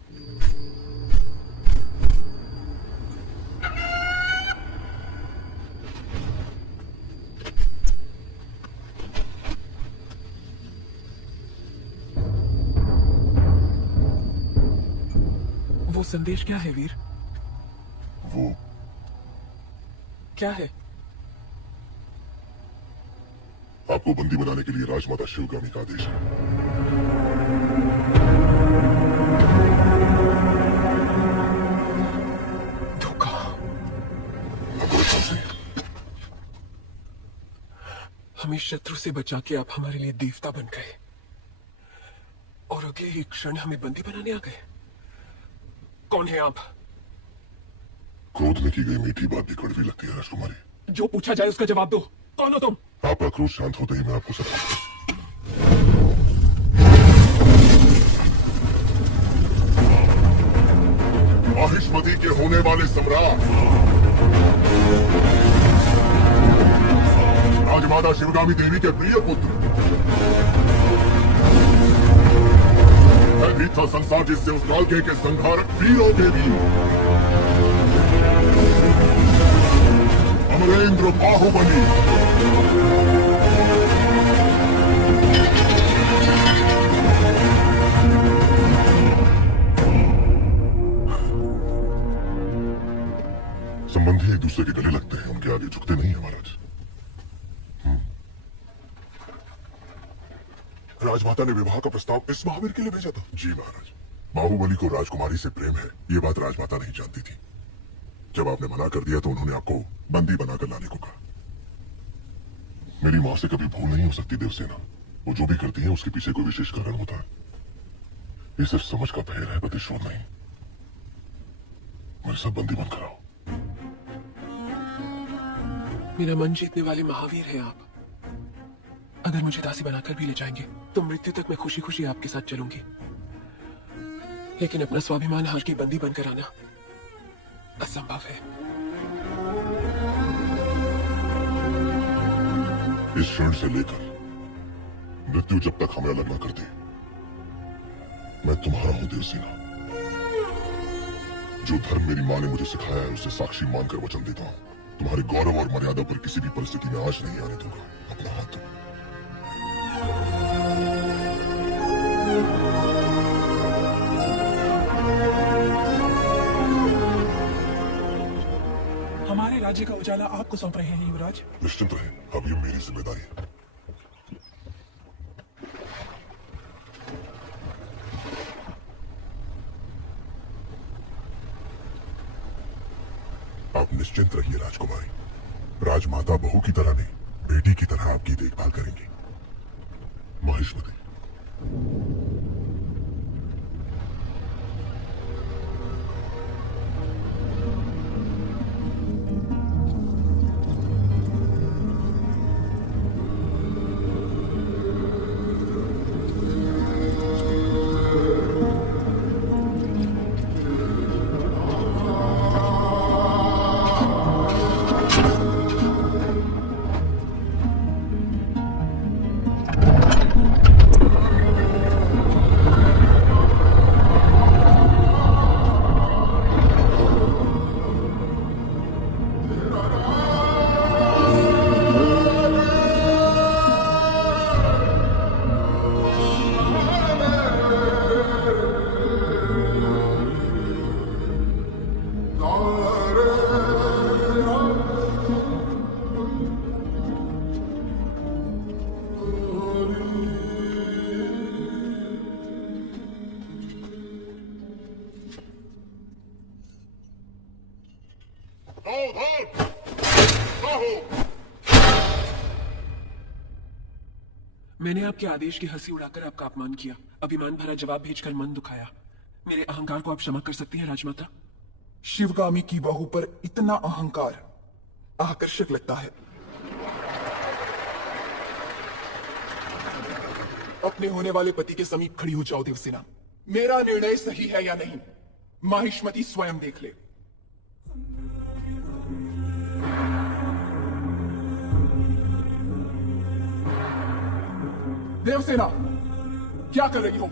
वो संदेश क्या है वीर? वो क्या है? आपको बंदी बनाने के लिए राजमाता शिवगामी का आदेश है। धोखा। हमें शत्रु से बचा के आप हमारे लिए देवता बन गए और अगले ही क्षण हमें बंदी बनाने आ गए। कौन है आप? क्रोध में की गई मीठी बात भी कड़वी लगती है राजकुमारी। जो पूछा जाए उसका जवाब दो। कौन हो तुम? आपका क्रोध शांत होते ही मैं आपको समझाऊंगा। माहिष्मती के होने वाले सम्राट राजमाता शिवगामी देवी के प्रिय पुत्र मैं भी था संसार जिससे उस काल के संहारक वीरों के वीर अमरेंद्र बाहुबली। संबंधी एक दूसरे के गले लगते हैं, उनके आगे झुकते नहीं है महाराज। राजमाता ने विवाह का प्रस्ताव इस महावीर के लिए भेजा था। जी महाराज, बाहुबली को राजकुमारी से प्रेम है, ये बात राजमाता नहीं जानती थी। जब आपने मना कर दिया तो उन्होंने आपको बंदी बनाकर लाने को कहा। मेरी मां से कभी भूल नहीं हो सकती देवसेना। वो जो भी करती है उसके पीछे कोई विशेष कारण होता है। ये सिर्फ समझ का फेर है, प्रतिशोध नहीं। मेरे साथ बंदी बनकर आओ। मेरा मन जीतने वाले महावीर है आप। अगर मुझे दासी बनाकर भी ले जाएंगे तो मृत्यु तक मैं खुशी खुशी आपके साथ चलूंगी, लेकिन अपना स्वाभिमान हार के बंदी बनकर आना असंभव है। इस क्षण से लेकर मृत्यु जब तक हमें अलग न कर दे, मैं तुम्हारा हूं देवसेना। जो धर्म मेरी मां ने मुझे सिखाया है उसे साक्षी मानकर वचन देता हूं, तुम्हारे गौरव और मर्यादा पर किसी भी परिस्थिति में आज नहीं आने दूंगा। अपना हाथ दो। राज्य का उजाला आपको सौंप रहे हैं युवराज। निश्चिंत रहे, अब ये मेरी जिम्मेदारी है। आप निश्चिंत रहिए राजकुमारी, राजमाता बहू की तरह नहीं, बेटी की तरह आपकी देखभाल करेंगी। महिष्मती। मैंने आपके आदेश की हंसी उड़ाकर आपका अपमान किया, अभिमान भरा जवाब भेजकर मन दुखाया। मेरे अहंकार को आप क्षमा कर सकती हैं राजमाता। शिवगामी की बहू पर इतना अहंकार आकर्षक लगता है। अपने होने वाले पति के समीप खड़ी हो जाओ देवसेना। मेरा निर्णय सही है या नहीं, महिष्मती स्वयं देख ले। देवसेना, क्या कर रही हो?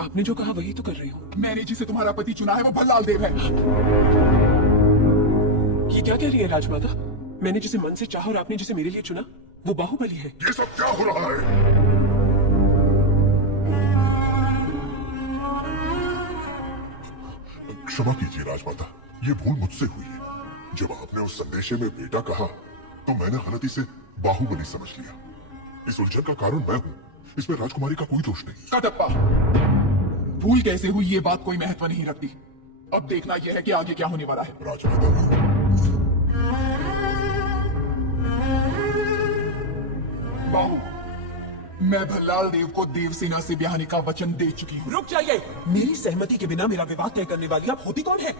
आपने जो कहा वही तो कर रही हूं। मैंने जिसे तुम्हारा पति चुना है वो भल्लाल देव है। ये क्या कह रही है राजमाता? मैंने जिसे मन से चाहा और आपने जिसे मेरे लिए चुना वो बाहुबली है। ये सब क्या हो रहा है? क्षमा कीजिए राजमाता, ये भूल मुझसे हुई है। जब आपने उस संदेशे में बेटा कहा तो मैंने गलती से बाहुबली समझ लिया। इस उलझन का कारण मैं हूं, इसमें राजकुमारी का कोई दोष नहीं। कटप्पा, भूल कैसे हुई ये बात कोई महत्व नहीं रखती। अब देखना यह है कि आगे क्या होने वाला है। राजमाता, बाहु, मैं भल्लाल देव को देवसेना से ब्याहने का वचन दे चुकी हूँ। रुक जाइए। मेरी सहमति के बिना मेरा विवाह तय करने वाली आप होती कौन है?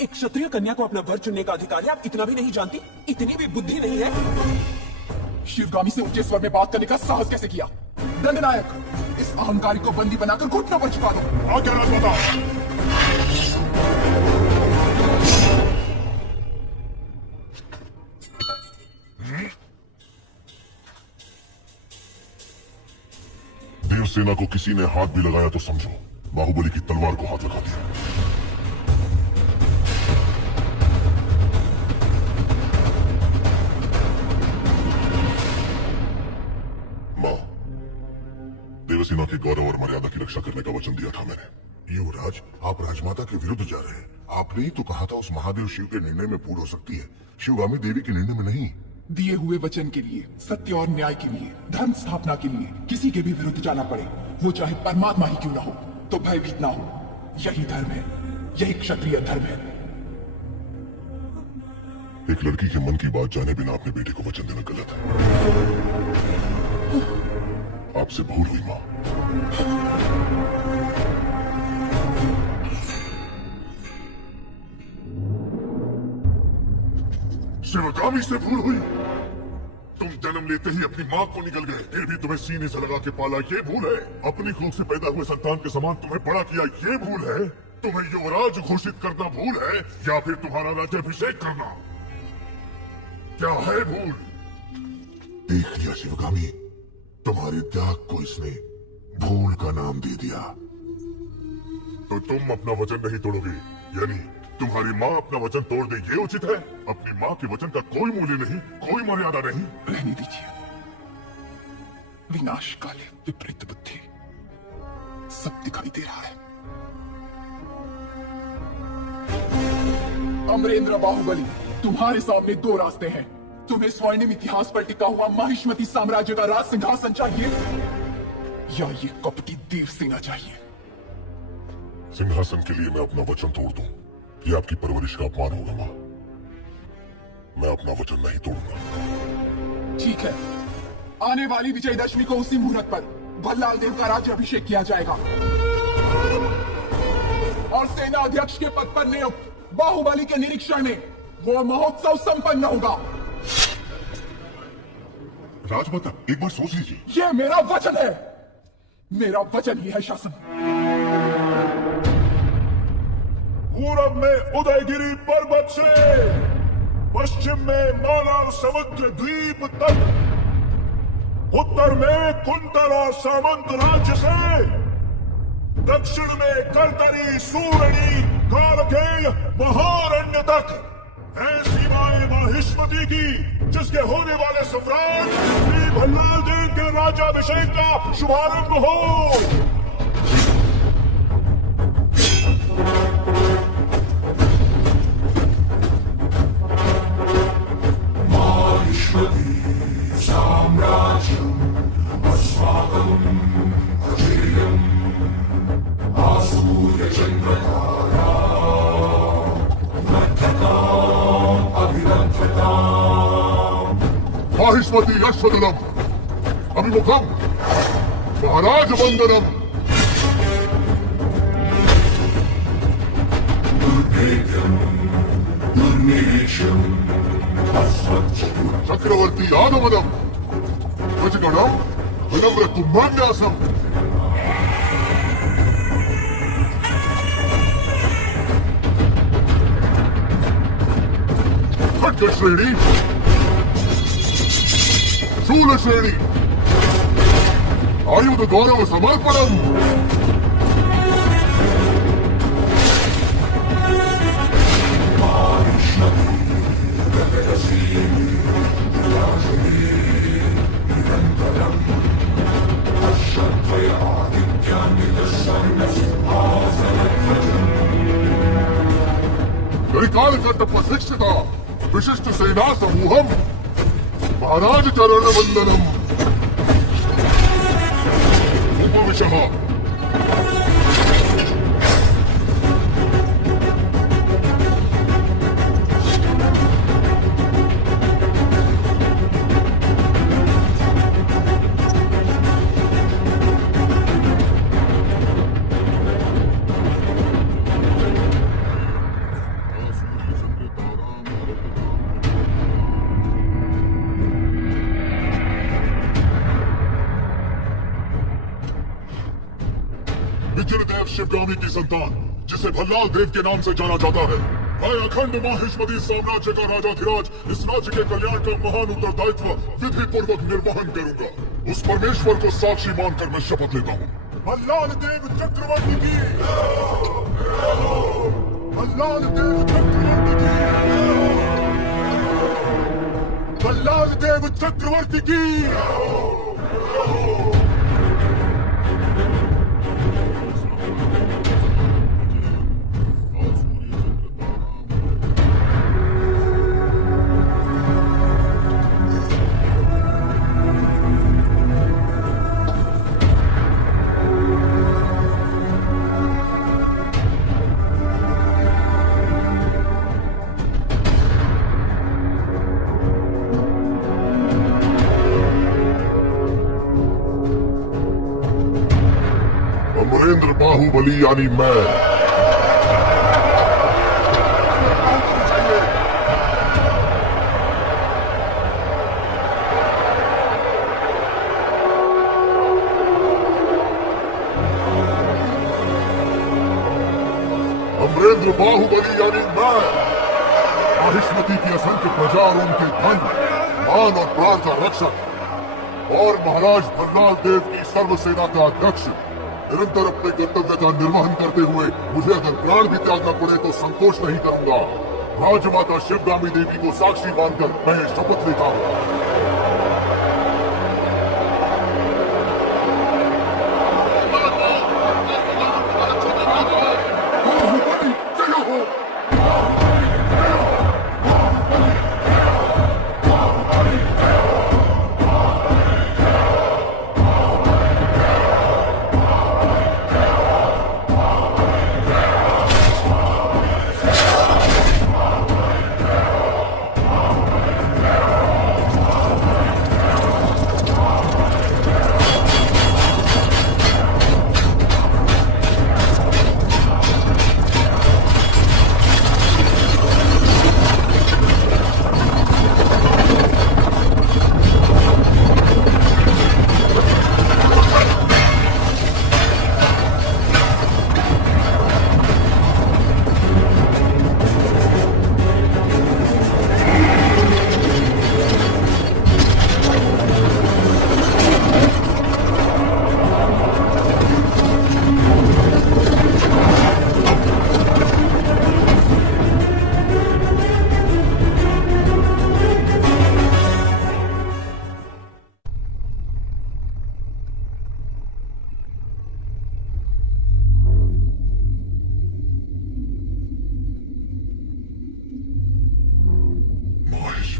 एक क्षत्रिय कन्या को अपना वर चुनने का अधिकार है, आप इतना भी नहीं जानती? इतनी भी बुद्धि नहीं है? शिवगामी से ऊंचे स्वर में बात करने का साहस कैसे किया? दंडनायक, इस अहंकारी को बंदी बनाकर घुटनों पर झुका दो। आज्ञा राजमाता। देवसेना को किसी ने हाथ भी लगाया तो समझो बाहुबली की तलवार को हाथ लगा दिया। मां, देवसेना के गौरव और मर्यादा की रक्षा करने का वचन दिया था मैंने। युवराज, आप राजमाता के विरुद्ध जा रहे हैं। आपने ही तो कहा था उस महादेव शिव के निर्णय में भूल हो सकती है, शिवगामी देवी के निर्णय में नहीं। दिए हुए वचन के लिए, सत्य और न्याय के लिए, धर्म स्थापना के लिए किसी के भी विरुद्ध जाना पड़े, वो चाहे परमात्मा ही क्यों ना हो, तो भयभीत ना हो। यही धर्म है, यही क्षत्रिय धर्म है। एक लड़की के मन की बात जाने बिना अपने बेटे को वचन देना गलत है। आपसे भूल हुई मां। शिवगामी से भूल हुई। तुम जन्म लेते ही अपनी मां को निकल गए, फिर भी तुम्हें सीने से लगा के पाला, ये भूल है। अपनी खून से पैदा हुए संतान के समान तुम्हें बड़ा किया, ये भूल है। तुम्हें युवराज घोषित करना भूल है, या फिर तुम्हारा राज्याभिषेक करना, क्या है भूल? देख लिया शिवगामी, तुम्हारे त्याग को इसने भूल का नाम दे दिया। तो तुम अपना वचन नहीं तोड़ोगे, यानी तुम्हारी माँ अपना वचन तोड़ दे, ये उचित है? अपनी माँ के वचन का कोई मूल्य नहीं, कोई मर्यादा नहीं। रहने दीजिए। विनाश काले विपरीत बुद्धि, सब दिखाई दे रहा है। अमरेंद्र बाहुबली, तुम्हारे सामने दो रास्ते हैं। तुम्हें स्वर्णिम इतिहास पर टिका हुआ माहिष्मती साम्राज्य का राज सिंहासन चाहिए, या ये कपटी देव सेना चाहिए। सिंहासन के लिए मैं अपना वचन तोड़ दूं, ये आपकी परवरिश का अपमान होगा मां। मैं अपना वचन नहीं तोड़ूंगा। ठीक है, आने वाली विजयदशमी को उसी मुहूर्त पर भल्लाल देव का राज्याभिषेक किया जाएगा और सेना अध्यक्ष के पद पर नियुक्त बाहुबली के निरीक्षण में वो महोत्सव संपन्न होगा। राजमाता एक बार सोच लीजिए। यह मेरा वचन है, मेरा वचन ही है शासन। पूरब में उदयगिरी पर्वत से, पश्चिम में मालार समुद्र द्वीप तक, उत्तर में कुंतला सामंत राज्य से, दक्षिण में करतरी सूरणी कालकेय महारण्य तक है सीमाएं माहिष्मती की, जिसके होने वाले सम्राट श्री भल्लाल देव के राज्याभिषेक का शुभारंभ हो। माहिष्मती अश्वदलम अभिमुखम महाराज वंदनम। चक्रवर्ती आगमनम गजगणम विनम्र कुंभन्यासम। खड्ग श्रेणी शूल श्रेणी आयुध गौरव समर्पणम। कलिकाल का तपशिक्षिता विशिष्ट सेना समूहम महाराज चरण वंदनम। उपविशः। विजयदेव शिवगामी की संतान, जिसे भल्लाल देव के नाम से जाना जाता है, मैं अखंड माहिष्मती साम्राज्य का राजाधिराज इस राज्य के कल्याण का महान उत्तरदायित्व विधि पूर्वक निर्वहन करूंगा। उस परमेश्वर को साक्षी मानकर मैं शपथ लेता हूँ। भल्लाल देव चक्रवर्ती की, भल्लाल देव चक्रवर्ती की, भल्लाल देव चक्रवर्ती की। अमरेंद्र बाहुबली यानी मैं अमरेंद्र बाहुबली यानी मैं माहिष्मती की असंख्य प्रजा और उनके धन मान और प्राण का रक्षक और महाराज भल्लाल देव की सर्व सेना का अध्यक्ष निरंतर अपने कर्तव्य का निर्वहन करते हुए मुझे अगर प्राण भी त्यागना पड़े तो संकोच नहीं करूंगा। राजमाता शिवगामी देवी को साक्षी मानकर मैं शपथ लेता हूँ।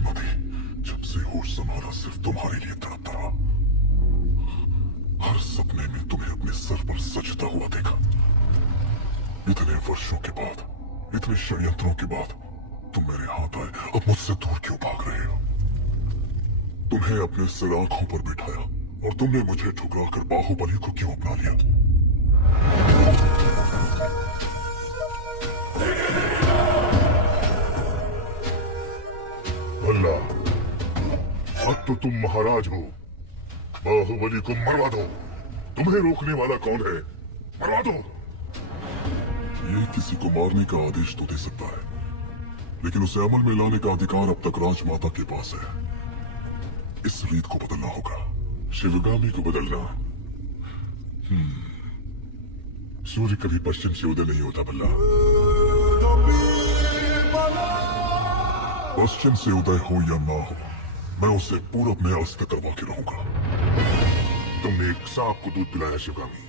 श्रीमती, जब से होश संभाला सिर्फ तुम्हारे लिए तड़पता रहा। हर सपने में तुम्हें अपने सर पर सजता हुआ देखा। इतने वर्षों के बाद, इतने षड्यंत्रों के बाद तुम मेरे हाथ आए, अब मुझसे दूर क्यों भाग रहे हो? तुम्हें अपने सिर आंखों पर बिठाया और तुमने मुझे ठुकराकर बाहुबली को क्यों अपना लिया? भल्ला, अब तो तुम महाराज हो। बाहुबली को मरवा दो। तुम्हें रोकने वाला कौन है? मरवा दो। ये किसी को मारने का आदेश तो दे सकता है, लेकिन उसे अमल में लाने का अधिकार अब तक राजमाता के पास है। इस रीत को बदलना होगा, शिवगामी को बदलना। सूर्य कभी पश्चिम से उदय नहीं होता बल्ला। पश्चिम से उदय हो या ना हो, मैं उसे पूरब में अस्त करवा के रहूंगा। तुमने एक सांप को दूध पिलाया शिवगामी,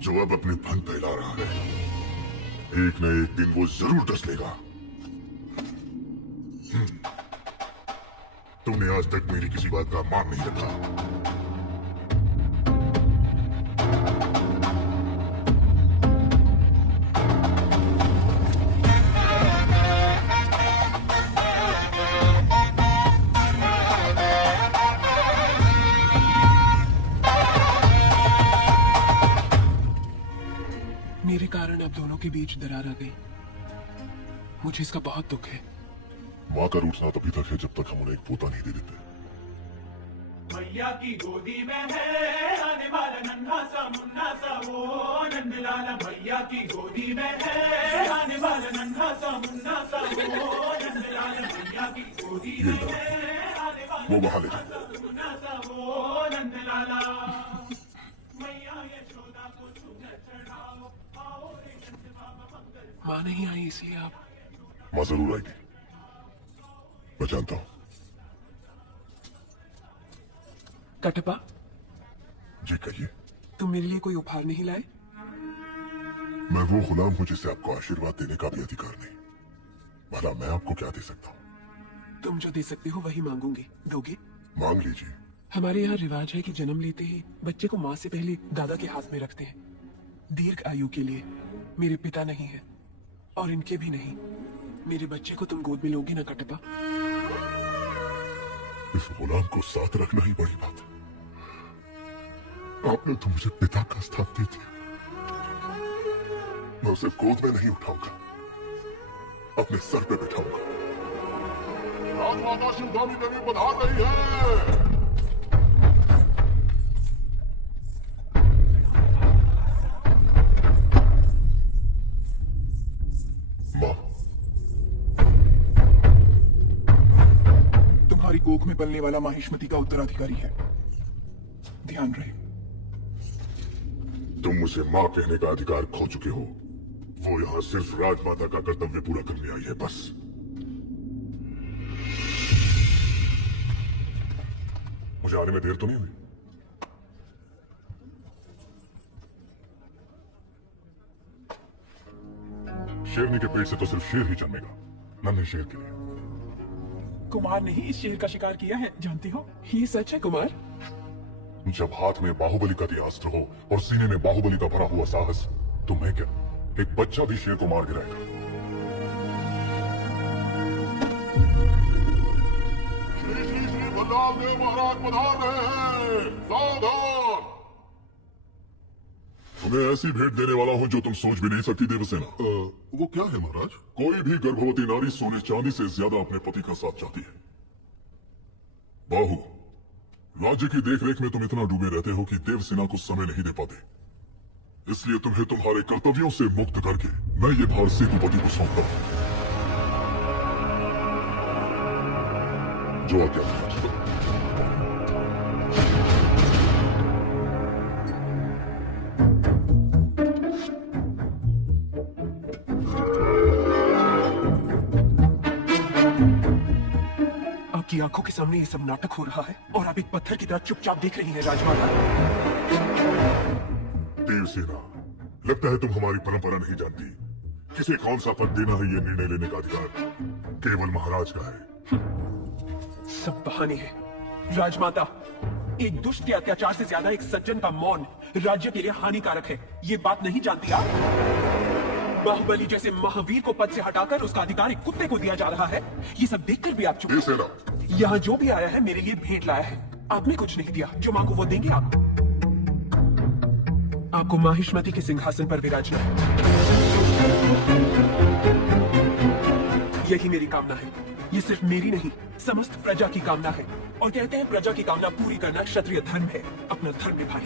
जो अब अपने फन फैला रहा है। एक न एक दिन वो जरूर डस लेगा। तुमने आज तक मेरी किसी बात का मान नहीं रखा। मेरे कारण अब दोनों के बीच दरार आ गई। मुझे इसका बहुत दुख है। माँ का रूठना तभी तक है जब तक हम उन्हें एक पोता नहीं दे देते। मैया की गोदी में है आने वाला नन्हा सा मुन्ना सा वो नंदलाला। मैया की गोदी में है आने वाला नन्हा सा मुन्ना सा वो नंदलाला। मैया की गोदी में है आने वाला वो वहां ले जाओ। मुन्ना सा वो नंदलाला। मैया यशोदा को सुनर चढ़ाओ, आओ रे नंद बाबा मंगल। माँ नहीं आई इसलिए आप। माँ जरूर आएगी, मैं जानता हूं। कटप्पा, जी कहिए। तुम मेरे लिए कोई उपहार नहीं लाए? मैं वो गुलाम हूं जिसे आपको आशीर्वाद देने का भी अधिकार नहीं। भला मैं आपको क्या दे सकता हूं? तुम जो दे सकते हो वही मांगूंगी। दोगे? मांग लीजिए। हमारे यहाँ रिवाज है कि जन्म लेते ही बच्चे को माँ से पहले दादा के हाथ में रखते हैं, दीर्घ आयु के लिए। मेरे पिता नहीं है और इनके भी नहीं। मेरे बच्चे को तुम गोद में लोगे ना कटप्पा? इस गुलाम को साथ रखना ही बड़ी बात है। आपने तो मुझे पिता का स्थान दे दिया। मैं उसे गोद में नहीं उठाऊंगा, अपने सर पे बैठाऊंगा। राजमाता शिवगामी देवी पधार रही है। मां, तुम्हारी कोख में पलने वाला माहिष्मति का उत्तराधिकारी है, ध्यान रहे। तुम मुझे मां कहने का अधिकार खो चुके हो। वो यहां सिर्फ राजमाता का कर्तव्य पूरा करने आई है, बस। मुझे आने में देर तो नहीं हुई? शेरनी के पेट से तो सिर्फ शेर ही जन्मेगा, नन्हे शेर के लिए। कुमार ने ही इस शेर का शिकार किया है, जानते हो? ये सच है कुमार। जब हाथ में बाहुबली का अस्त्र हो और सीने में बाहुबली का भरा हुआ साहस, तो मैं क्या, एक बच्चा भी शेर को मार गिराएगा। श्री श्री श्री भद्राल देव महाराज पधार रहे हैं। सावधान! तुम्हें ऐसी भेंट देने वाला हूं जो तुम सोच भी नहीं सकती देवसेना। वो क्या है महाराज? कोई भी गर्भवती नारी सोने चांदी से ज्यादा अपने पति का साथ चाहती है। बाहु, राज्य की देखरेख में तुम इतना डूबे रहते हो कि देवसेना को समय नहीं दे पाते। इसलिए तुम्हें तुम्हारे कर्तव्यों से मुक्त करके मैं ये भार सेतुपति को सौंपता हूं। जो आज्ञा है। आपकी आंखों के सामने ये सब नाटक हो रहा है और आप एक पत्थर की तरह चुपचाप देख रही हैं राजमाता। देवसेना, लगता है तुम हमारी परंपरा नहीं जानती। किसे कौन सा पद देना है ये निर्णय लेने का अधिकार केवल महाराज का है। सब बहाने हैं। राजमाता, एक दुष्ट के अत्याचार से ज्यादा एक सज्जन का मौन राज्य के लिए हानिकारक है। ये बात नहीं जानती आप? बाहुबली जैसे महावीर को पद से हटाकर उसका अधिकार एक कुत्ते को दिया जा रहा है। ये सब देखकर भी आप चुप? देवसेना, यहाँ जो भी आया है मेरे लिए भेंट लाया है। आपने कुछ नहीं दिया, जो मांगू वो देंगे आपको। आपको माहिष्मति के सिंहासन पर विराजना है। यही मेरी कामना है। ये सिर्फ मेरी नहीं, समस्त प्रजा की कामना है। और कहते हैं प्रजा की कामना पूरी करना क्षत्रिय धर्म है। अपना धर्म निभाएं।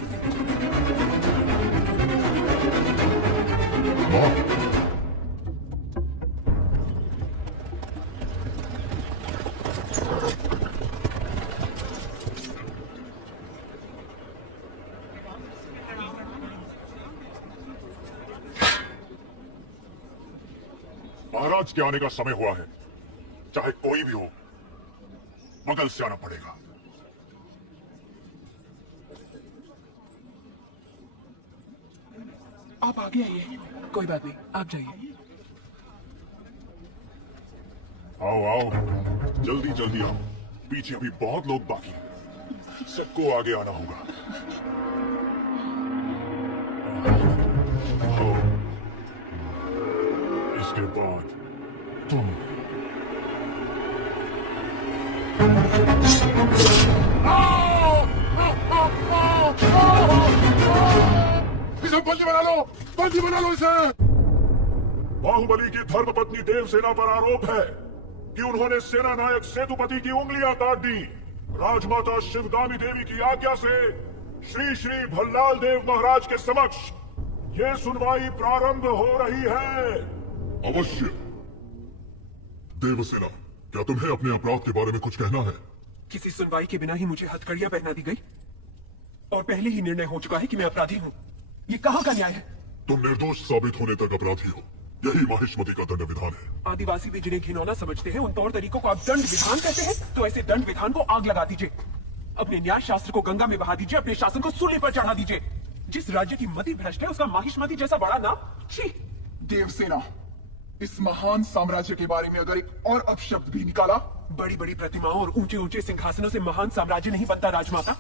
महाराज के आने का समय हुआ है। चाहे कोई भी हो, बगल से आना पड़ेगा। आप आगे आइए, कोई बात नहीं, आप जाइए। आओ आओ, जल्दी जल्दी आओ। पीछे अभी बहुत लोग बाकी हैं। सबको आगे आना होगा। आओ। इसके बाद तुम। इसे बंदी बना लो, बंदी बना लो इसे। बाहुबली की धर्मपत्नी देवसेना पर आरोप है कि उन्होंने सेना नायक सेतुपति की उंगलियां काट दी। राजमाता शिवगामी देवी की आज्ञा से श्री श्री भल्लाल देव महाराज के समक्ष ये सुनवाई प्रारंभ हो रही है। अवश्य। देवसेना, क्या तुम्हें अपने अपराध के बारे में कुछ कहना है? किसी सुनवाई के बिना ही मुझे हथकड़ियां पहना दी गई और पहले ही निर्णय हो चुका है कि मैं अपराधी हूं। ये कहां का न्याय है? तुम निर्दोष साबित होने तक अपराधी हो। यही माहिष्मति का दंड विधान है। आदिवासी भी जिन्हें घिनौना समझते हैं, उन तौर तरीकों को आप दंड विधान कहते हैं? तो ऐसे दंड विधान को आग लगा दीजिए। अपने न्याय शास्त्र को गंगा में बहा दीजिए। अपने शासन को सूली पर चढ़ा दीजिए। जिस राज्य की मति भ्रष्ट है, उसका माहिष्मति जैसा बड़ा नाम। छी! देवसेना, इस महान साम्राज्य के बारे में अगर एक और अपशब्द भी निकाला। बड़ी बड़ी प्रतिमाओं और ऊंचे ऊंचे सिंहासनों से महान साम्राज्य नहीं बनता राजमाता,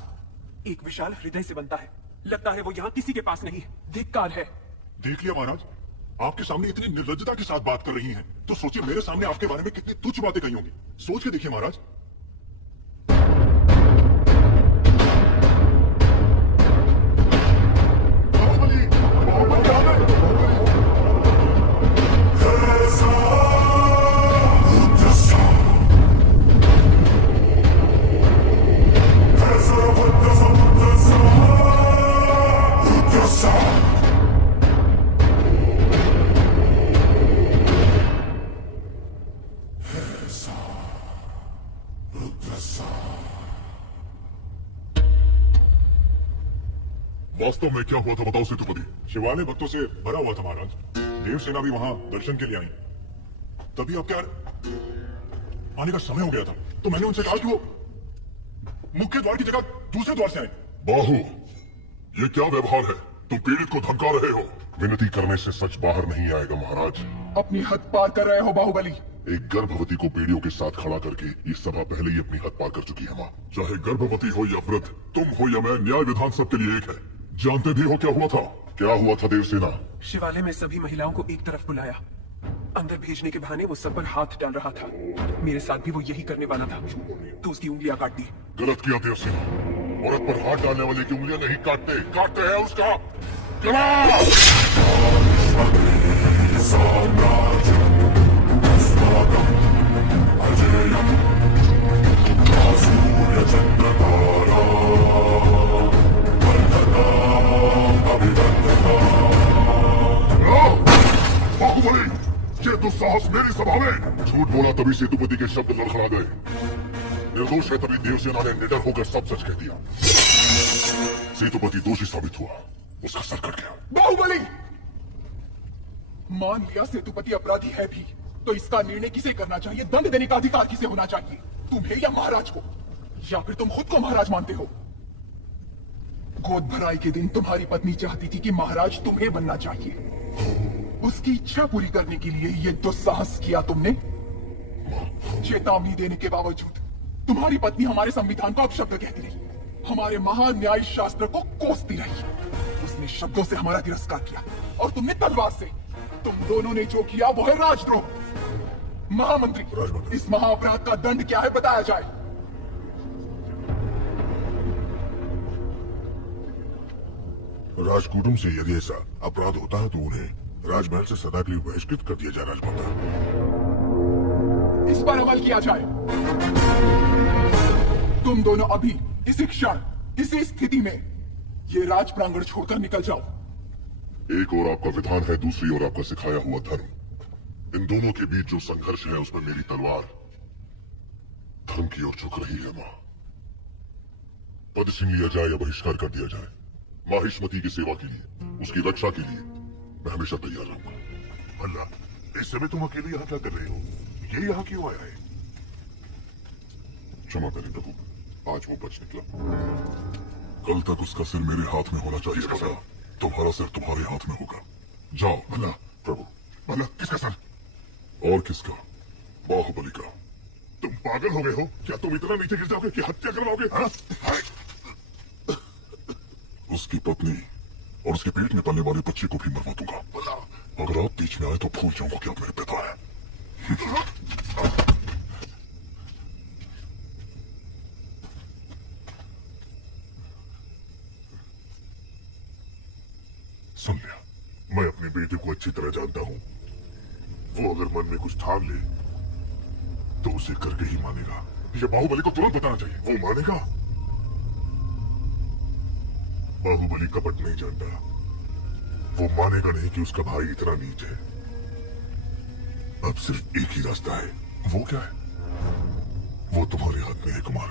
एक विशाल हृदय से बनता है। लगता है वो यहाँ किसी के पास नहीं है। धिक्कार है। देख लिया महाराज, आपके सामने इतनी निर्लज्जता के साथ बात कर रही हैं, तो सोचिए मेरे सामने आपके बारे में कितनी तुच्छ बातें कही होंगी। सोच के देखिए महाराज। बाहुबली, बाहुबली आ गए। वास्तव में क्या हुआ था बताओ सेतुपति। शिवालय भक्तों से भरा हुआ था महाराज। देवसेना भी वहां दर्शन के लिए आई। तभी आपके आने का समय हो गया था, तो मैंने उनसे कहा कि वो मुख्य द्वार की जगह दूसरे द्वार से आए। बाहु, ये क्या व्यवहार है? तुम पीड़ित को धमका रहे हो। विनती करने से सच बाहर नहीं आएगा महाराज। अपनी हद पार कर रहे हो बाहुबली। एक गर्भवती को पीड़ियों के साथ खड़ा करके ये सभा पहले ही अपनी हद पार कर चुकी है माँ। चाहे गर्भवती हो या वृद्ध, तुम हो या मैं, न्याय विधान सबके लिए एक है। जानते भी हो क्या हुआ था? क्या हुआ था देवसेना? शिवालय में सभी महिलाओं को एक तरफ बुलाया। अंदर भेजने के बहाने वो सब पर हाथ डाल रहा था। मेरे साथ भी वो यही करने वाला था, तो उसकी उंगलियां काट दी। गलत किया देवसेना। औरत पर हाथ डालने वाले की उंगलियां नहीं काटते, काटते हैं उसका गला। बाहुबली, ये दुस्साहस मेरी सभा में। झूठ बोला तभी सेतुपति के शब्द लड़खड़ा गए। निर्दोष है तभी देवसेना ने निडर होकर सब सच कह दिया। सेतुपति दोषी साबित हुआ, उसका सर कट गया। बाहुबली, मान लिया सेतुपति अपराधी है भी, तो इसका निर्णय किसे करना चाहिए? दंड देने का अधिकार किसे होना चाहिए? तुम्हें या महाराज को? या फिर तुम खुद को महाराज मानते हो? गोद भराई के दिन तुम्हारी पत्नी चाहती थी कि महाराज तुम्हें बनना चाहिए। उसकी इच्छा पूरी करने के लिए ये दुस्साहस किया तुमने। चेतावनी देने के बावजूद तुम्हारी पत्नी हमारे संविधान को अपशब्द कहती रही, हमारे महान न्याय शास्त्र को कोसती रही। उसने शब्दों से हमारा तिरस्कार किया और तुमने तलवार से। तुम दोनों ने जो किया वो है राजद्रोह। महामंत्री, इस महाअपराध का दंड क्या है बताया जाए। राजकुटुंब से यदि ऐसा अपराध होता है तो उन्हें राजमहल से सदा के लिए बहिष्कृत कर दिया जाए। राजमाता, इस पर अमल किया जाए। तुम दोनों अभी इसी क्षण इसी स्थिति में ये राज प्रांगण छोड़कर निकल जाओ। एक और आपका विधान है, दूसरी ओर आपका सिखाया हुआ धर्म। इन दोनों के बीच जो संघर्ष है उसमें मेरी तलवार धर्म की ओर झुक रही है। मां, पद छीन लिया जाए या बहिष्कार कर दिया जाए, माहिष्मती की सेवा के लिए, उसकी रक्षा के लिए मैं हमेशा तैयार रहूंगा। भला, इस समय तुम अकेले यहाँ क्या कर रहे हो? ये यहाँ क्यों आया है? क्षमा करें प्रभु, आज वो बच निकला। कल तक उसका सिर मेरे हाथ में होना चाहिए था। तुम्हारा सिर तुम्हारे हाथ में होगा। जाओ। भला प्रभु, भला किसका सर? और किसका? बाहुबली का। तुम पागल हो गए हो क्या? तुम इतना नीचे गिर जाओगे कि हत्या करवाओगे? हाँ? उसकी पत्नी और उसके पेट में पलने वाले बच्चे को भी मरवा दूंगा। अगर आप बीच में आए तो भूल जाऊंगा कि आप मेरे पिता हैं। सुन लिया, मैं अपने बेटे को अच्छी तरह जानता हूं। वो अगर मन में कुछ ठान ले तो उसे करके ही मानेगा। ये बाहुबली को तुरंत बताना चाहिए, वो मानेगा। बाहुबली कपट नहीं जानता। वो मानेगा नहीं कि उसका भाई इतना नीच है। अब सिर्फ एक ही रास्ता है। वो क्या है? वो तुम्हारे हाथ में है कुमार।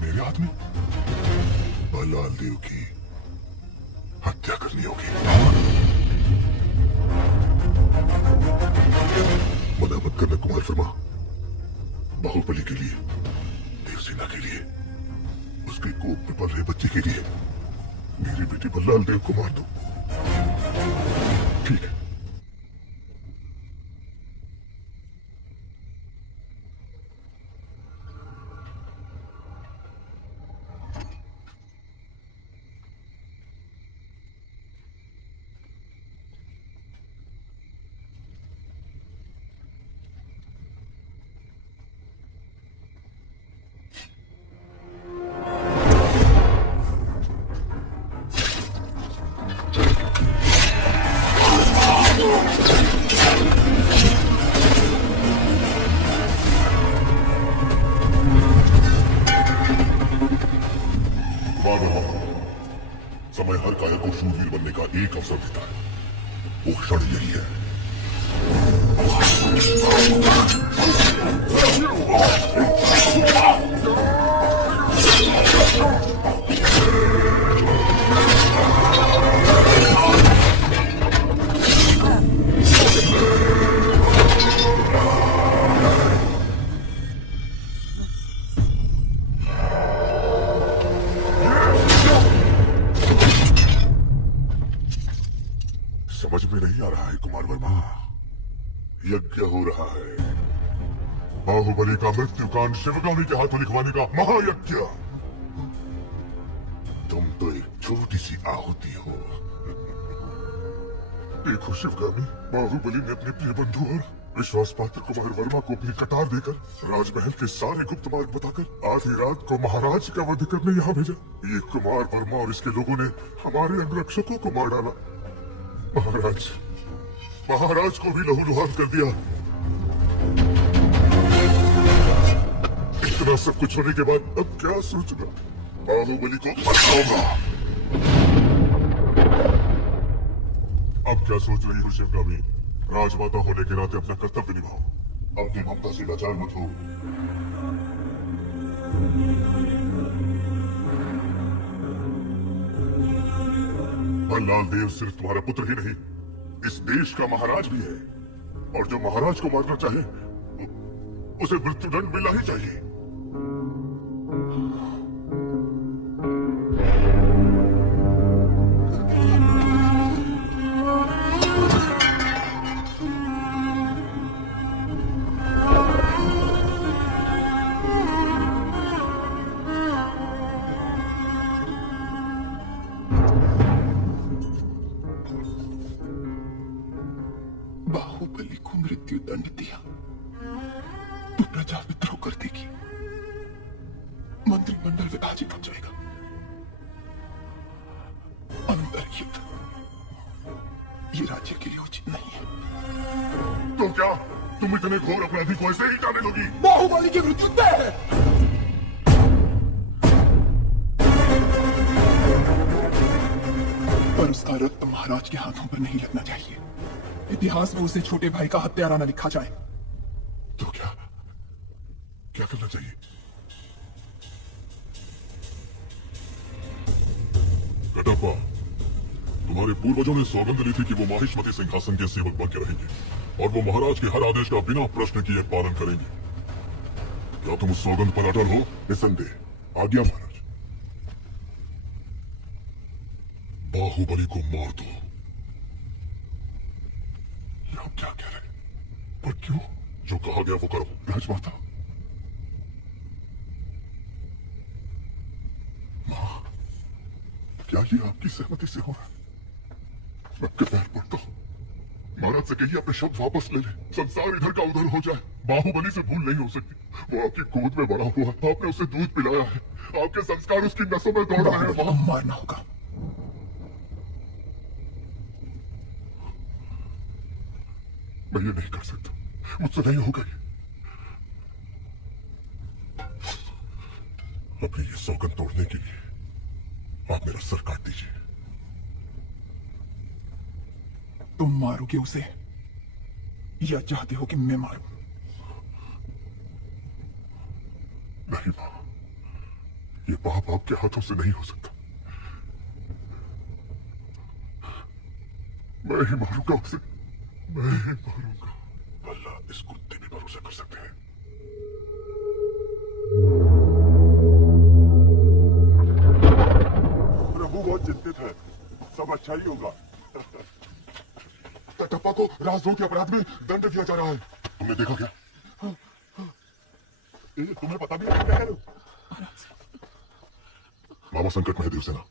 मेरे हाथ में? बलाल देव की हत्या करनी होगी। मना मत करना कुमार वर्मा। बाहुबली के लिए, देवसेना के लिए, उसके कोख में पल रहे बच्चे के लिए मेरी बेटी बल्लाल देव को मार दो। ठीक है। समय हर कायर को शूरवीर बनने का एक अवसर देता है। वो क्षण यही है। समझ में नहीं आ रहा है कुमार वर्मा। यज्ञ हो रहा है, बाहुबली का मृत्युकांड शिवगामी के हाथों लिखवाने का महायज्ञ। तुम तो एक छोटी सी आहुति हो। देखो शिवगामी, बाहुबली ने अपने प्रिय बंधु और विश्वास पात्र कुमार वर्मा को अपनी कटार देकर राजमहल के सारे गुप्त मार्ग बताकर आधी रात को महाराज का वध करने यहाँ भेजा। ये कुमार वर्मा और इसके लोगों ने हमारे अंगरक्षकों को मार डाला। महाराज को भी लहूलुहान कर दिया। इतना सब कुछ होने के बाद अब क्या सोचना? बाहुबली को बताऊंगा। अब क्या सोच रही हो शिवगामी? राजमाता होने के नाते अपना कर्तव्य निभाओ। अपनी ममता से लाचार मत हो। बल्लाल देव सिर्फ तुम्हारा पुत्र ही नहीं, इस देश का महाराज भी है। और जो महाराज को मारना चाहे उसे मृत्युदंड मिलना ही चाहिए। तो प्रजा विद्रोह कर देगी, मंत्रिमंडल विभाजित हो जाएगा, अंतर्युद्ध ये राज्य के लिए उचित नहीं है। तो क्या तुम इतने घोर अपराधी को ऐसे ही जाने लोगी? बाहुबली की मृत्यु तय है। पर उसका रक्त महाराज के हाथों पर नहीं लगना चाहिए। इतिहास में उसे छोटे भाई का हत्यारा न लिखा जाए। तो क्या क्या करना चाहिए? कटप्पा, तुम्हारे पूर्वजों ने सौगंध ली थी कि वो माहिष्मति सिंहासन के सेवक बन के रहेंगे और वो महाराज के हर आदेश का बिना प्रश्न किए पालन करेंगे। क्या तुम उस सौगंध पर अटल हो? निसंदेह। आज्ञा महाराज। बाहुबली को मार दो। ये आप क्या कह रहे? पर क्यों? जो कहा गया वो करो। राजमाता, मां, क्या ये आपकी सहमति से हो रहा है? मैं आपके पैर पड़ता हूं। महाराज से कहिए अपने शब्द वापस ले ले। संसार इधर का उधर हो जाए, बाहुबली से भूल नहीं हो सकती। वो आपकी गोद में बड़ा हुआ, आपने उसे दूध पिलाया है, आपके संस्कार उसकी नसों में दौड़ रहे हैं। बाहुबली को मारना होगा। मैं ये नहीं कर सकता, मुझसे नहीं होगा ये। अपनी ये सौगंध तोड़ने के लिए आप मेरा सर काट दीजिए। तुम मारोगे उसे या चाहते हो कि मैं मारूं? नहीं मां, ये पाप आपके हाथों से नहीं हो सकता। मैं ही मारूंगा उसे, मैं ही मारूंगा। अल्लाह इस कुत्ते पे भरोसा कर सकते हैं। प्रभु बहुत चिंतित है, सब अच्छा ही होगा। कटप्पा को राजद्रोह के अपराध में दंड दिया जा रहा है। तुमने देखा क्या? तुम्हें पता भी है क्या कह रहे हो? मामा संकट में है देवसेना।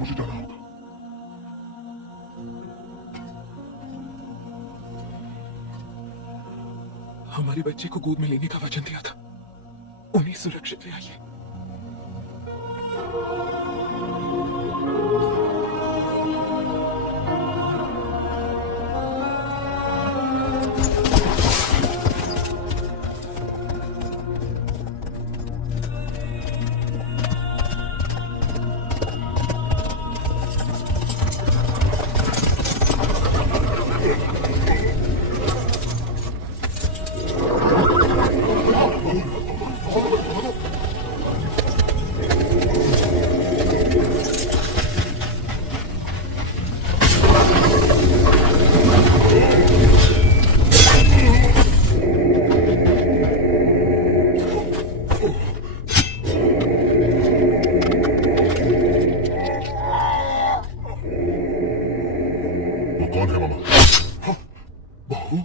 मुझे जाना होगा। हमारे बच्चे को गोद में लेने का वचन दिया था, उन्हें सुरक्षित ले आइए। वो कौन है मामा? बाहु,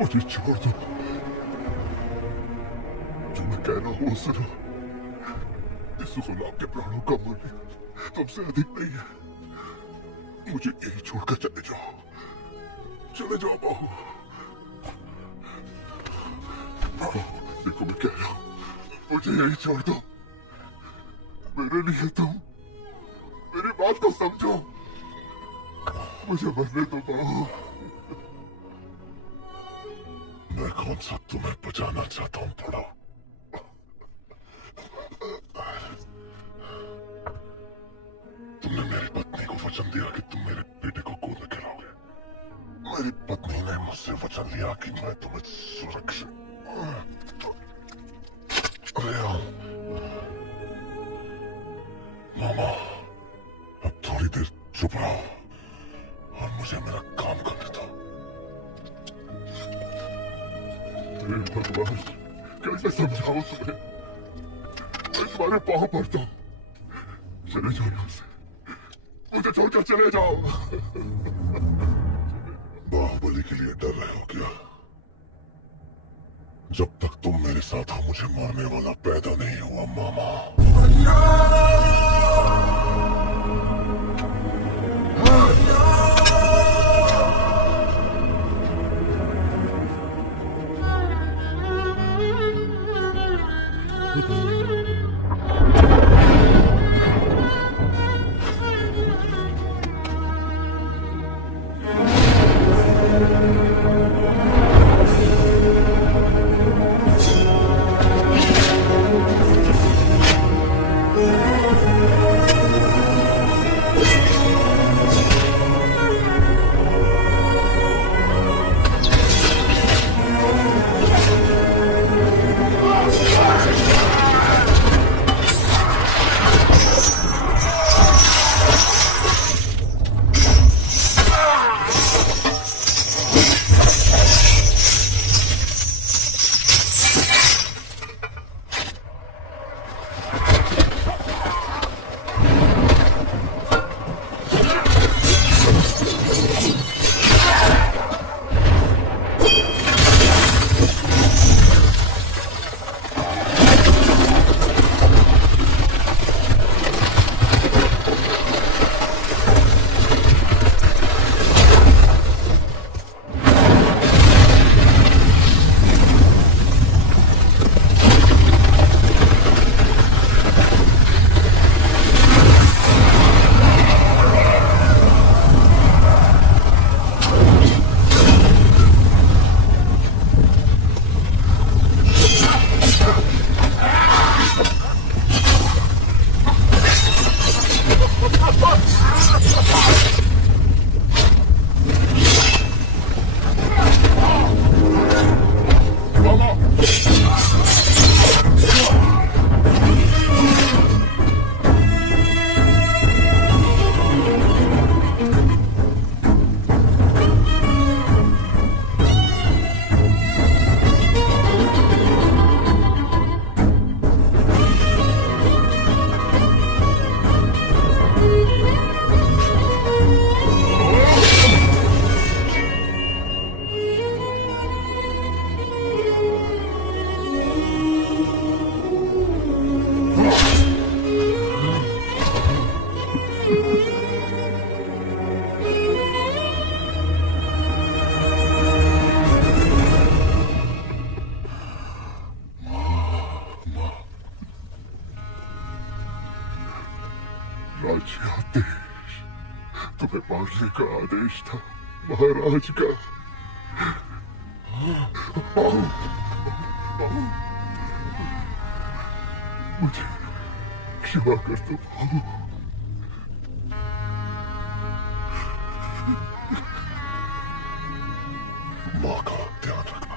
मुझे छोड़ दो। जो मैं कह रहा हूं वो सुनो। इस गुलाम के प्राणों का मूल्य तुमसे अधिक नहीं है। मुझे यही छोड़कर चले जाओ, चले जाओ बाहु। देखो मैं कह रहा हूं, मुझे यही छोड़ दो। मेरे लिए तुम मेरी बात को समझो। मुझे मरने दो बाहु। मैं कौन सा तुम्हें बचाना चाहता हूं थोड़ा? तुमने मेरी पत्नी को वचन दिया कि तुम मेरे बेटे को गोद में खिलाओगे। मेरी पत्नी ने मुझसे वचन लिया कि मैं तुम्हें सुरक्षित ले आऊं। मामा, चुप रहो और मुझे मेरा काम करने दो। अरे भगवान, कैसे समझाऊं तुम्हें? मैं तुम्हारे पाँव पड़ता हूँ। चले जाओ यहाँ से, मुझे छोड़कर चले जाओ। बाहुबली के लिए डर रहे हो क्या? जब तक तुम मेरे साथ हो मुझे मारने वाला पैदा नहीं हुआ मामा। राज्याधीश, तुम्हें मारने का आदेश था महाराज का। मुझे क्षमा कर दो। माँ का ध्यान रखना।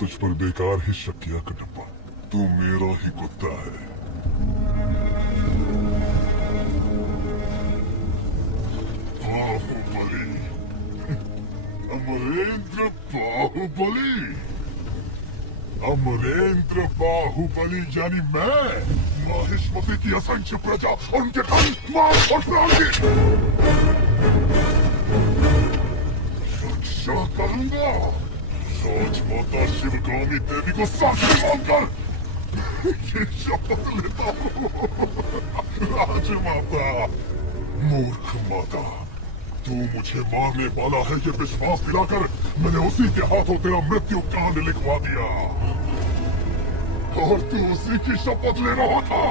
तुझ पर बेकार ही शक किया कटप्पा। तू मेरा ही कुत्ता है। बाहुबली, अमरेंद्र बाहुबली, अमरेंद्र बाहुबली यानी मैं, माहिष्मती की असंख्य प्रजा और उनके धन, माल और प्राण की रक्षा करूंगा। राजमाता शिवगामी देवी को साक्षी मानकर ये शपथ लेता हूँ। राजमाता, मूर्ख माता, तू मुझे मारने वाला है ये विश्वास दिलाकर मैंने उसी के हाथों तेरा मृत्यु कांड लिखवा दिया, और तू उसी की शपथ ले रहा था।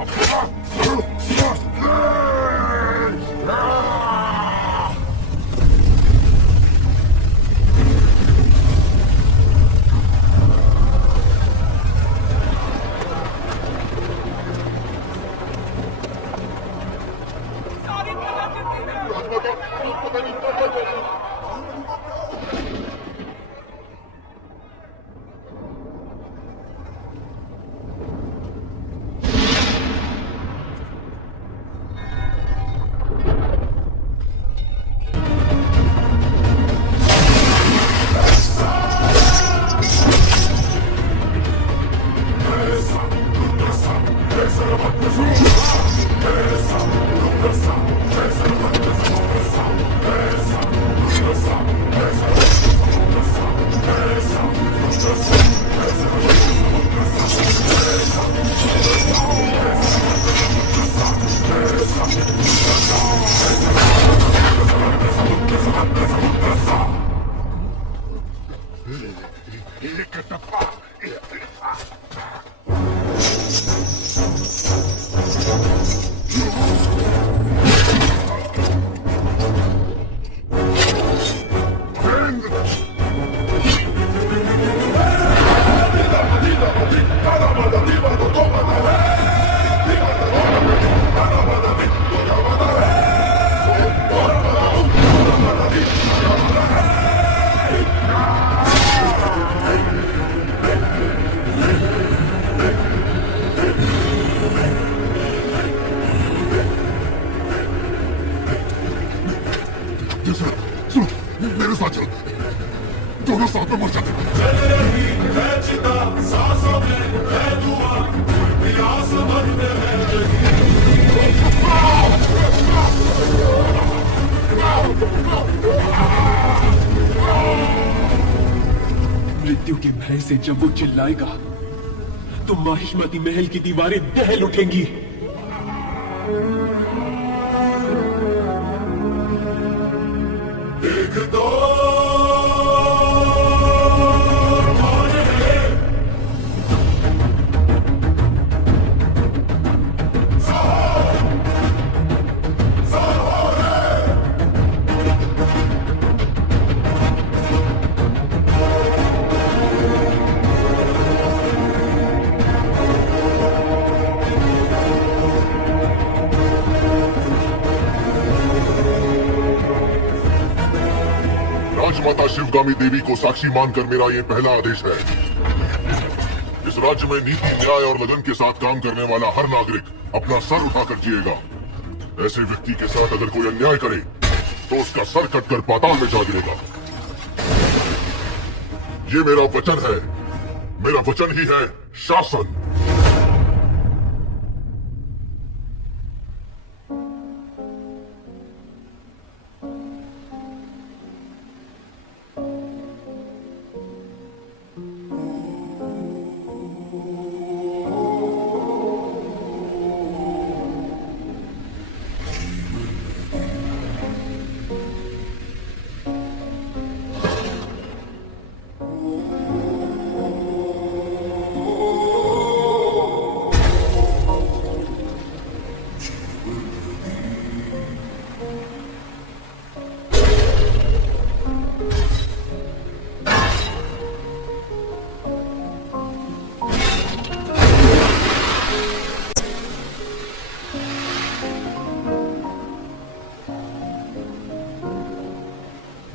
मेरे साथ चल, दोनों साथ में मर जाते हैं। जल रही है चिता, सांसों में है धुआं, प्यास बंद है मृत्यु के भय से जब वो चिल्लाएगा तो माहिष्मती महल की दीवारें दहल उठेंगी। देख दो कौन है, राजमाता शिवगामी देवी को साक्षी मानकर मेरा ये पहला आदेश है। इस राज्य में नीति, न्याय और लगन के साथ काम करने वाला हर नागरिक अपना सर उठाकर जिएगा। ऐसे व्यक्ति के साथ अगर कोई अन्याय करे तो उसका सर कटकर पाताल में जा गिरेगा। ये मेरा वचन है, मेरा वचन ही है शासन।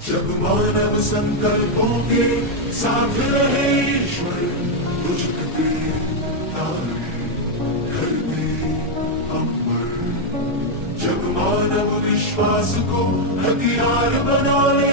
जब मानव संकल्पों के साथ रहे ईश्वर, बुझते तारे करते अंबर। जब मानव विश्वास को हथियार बना ले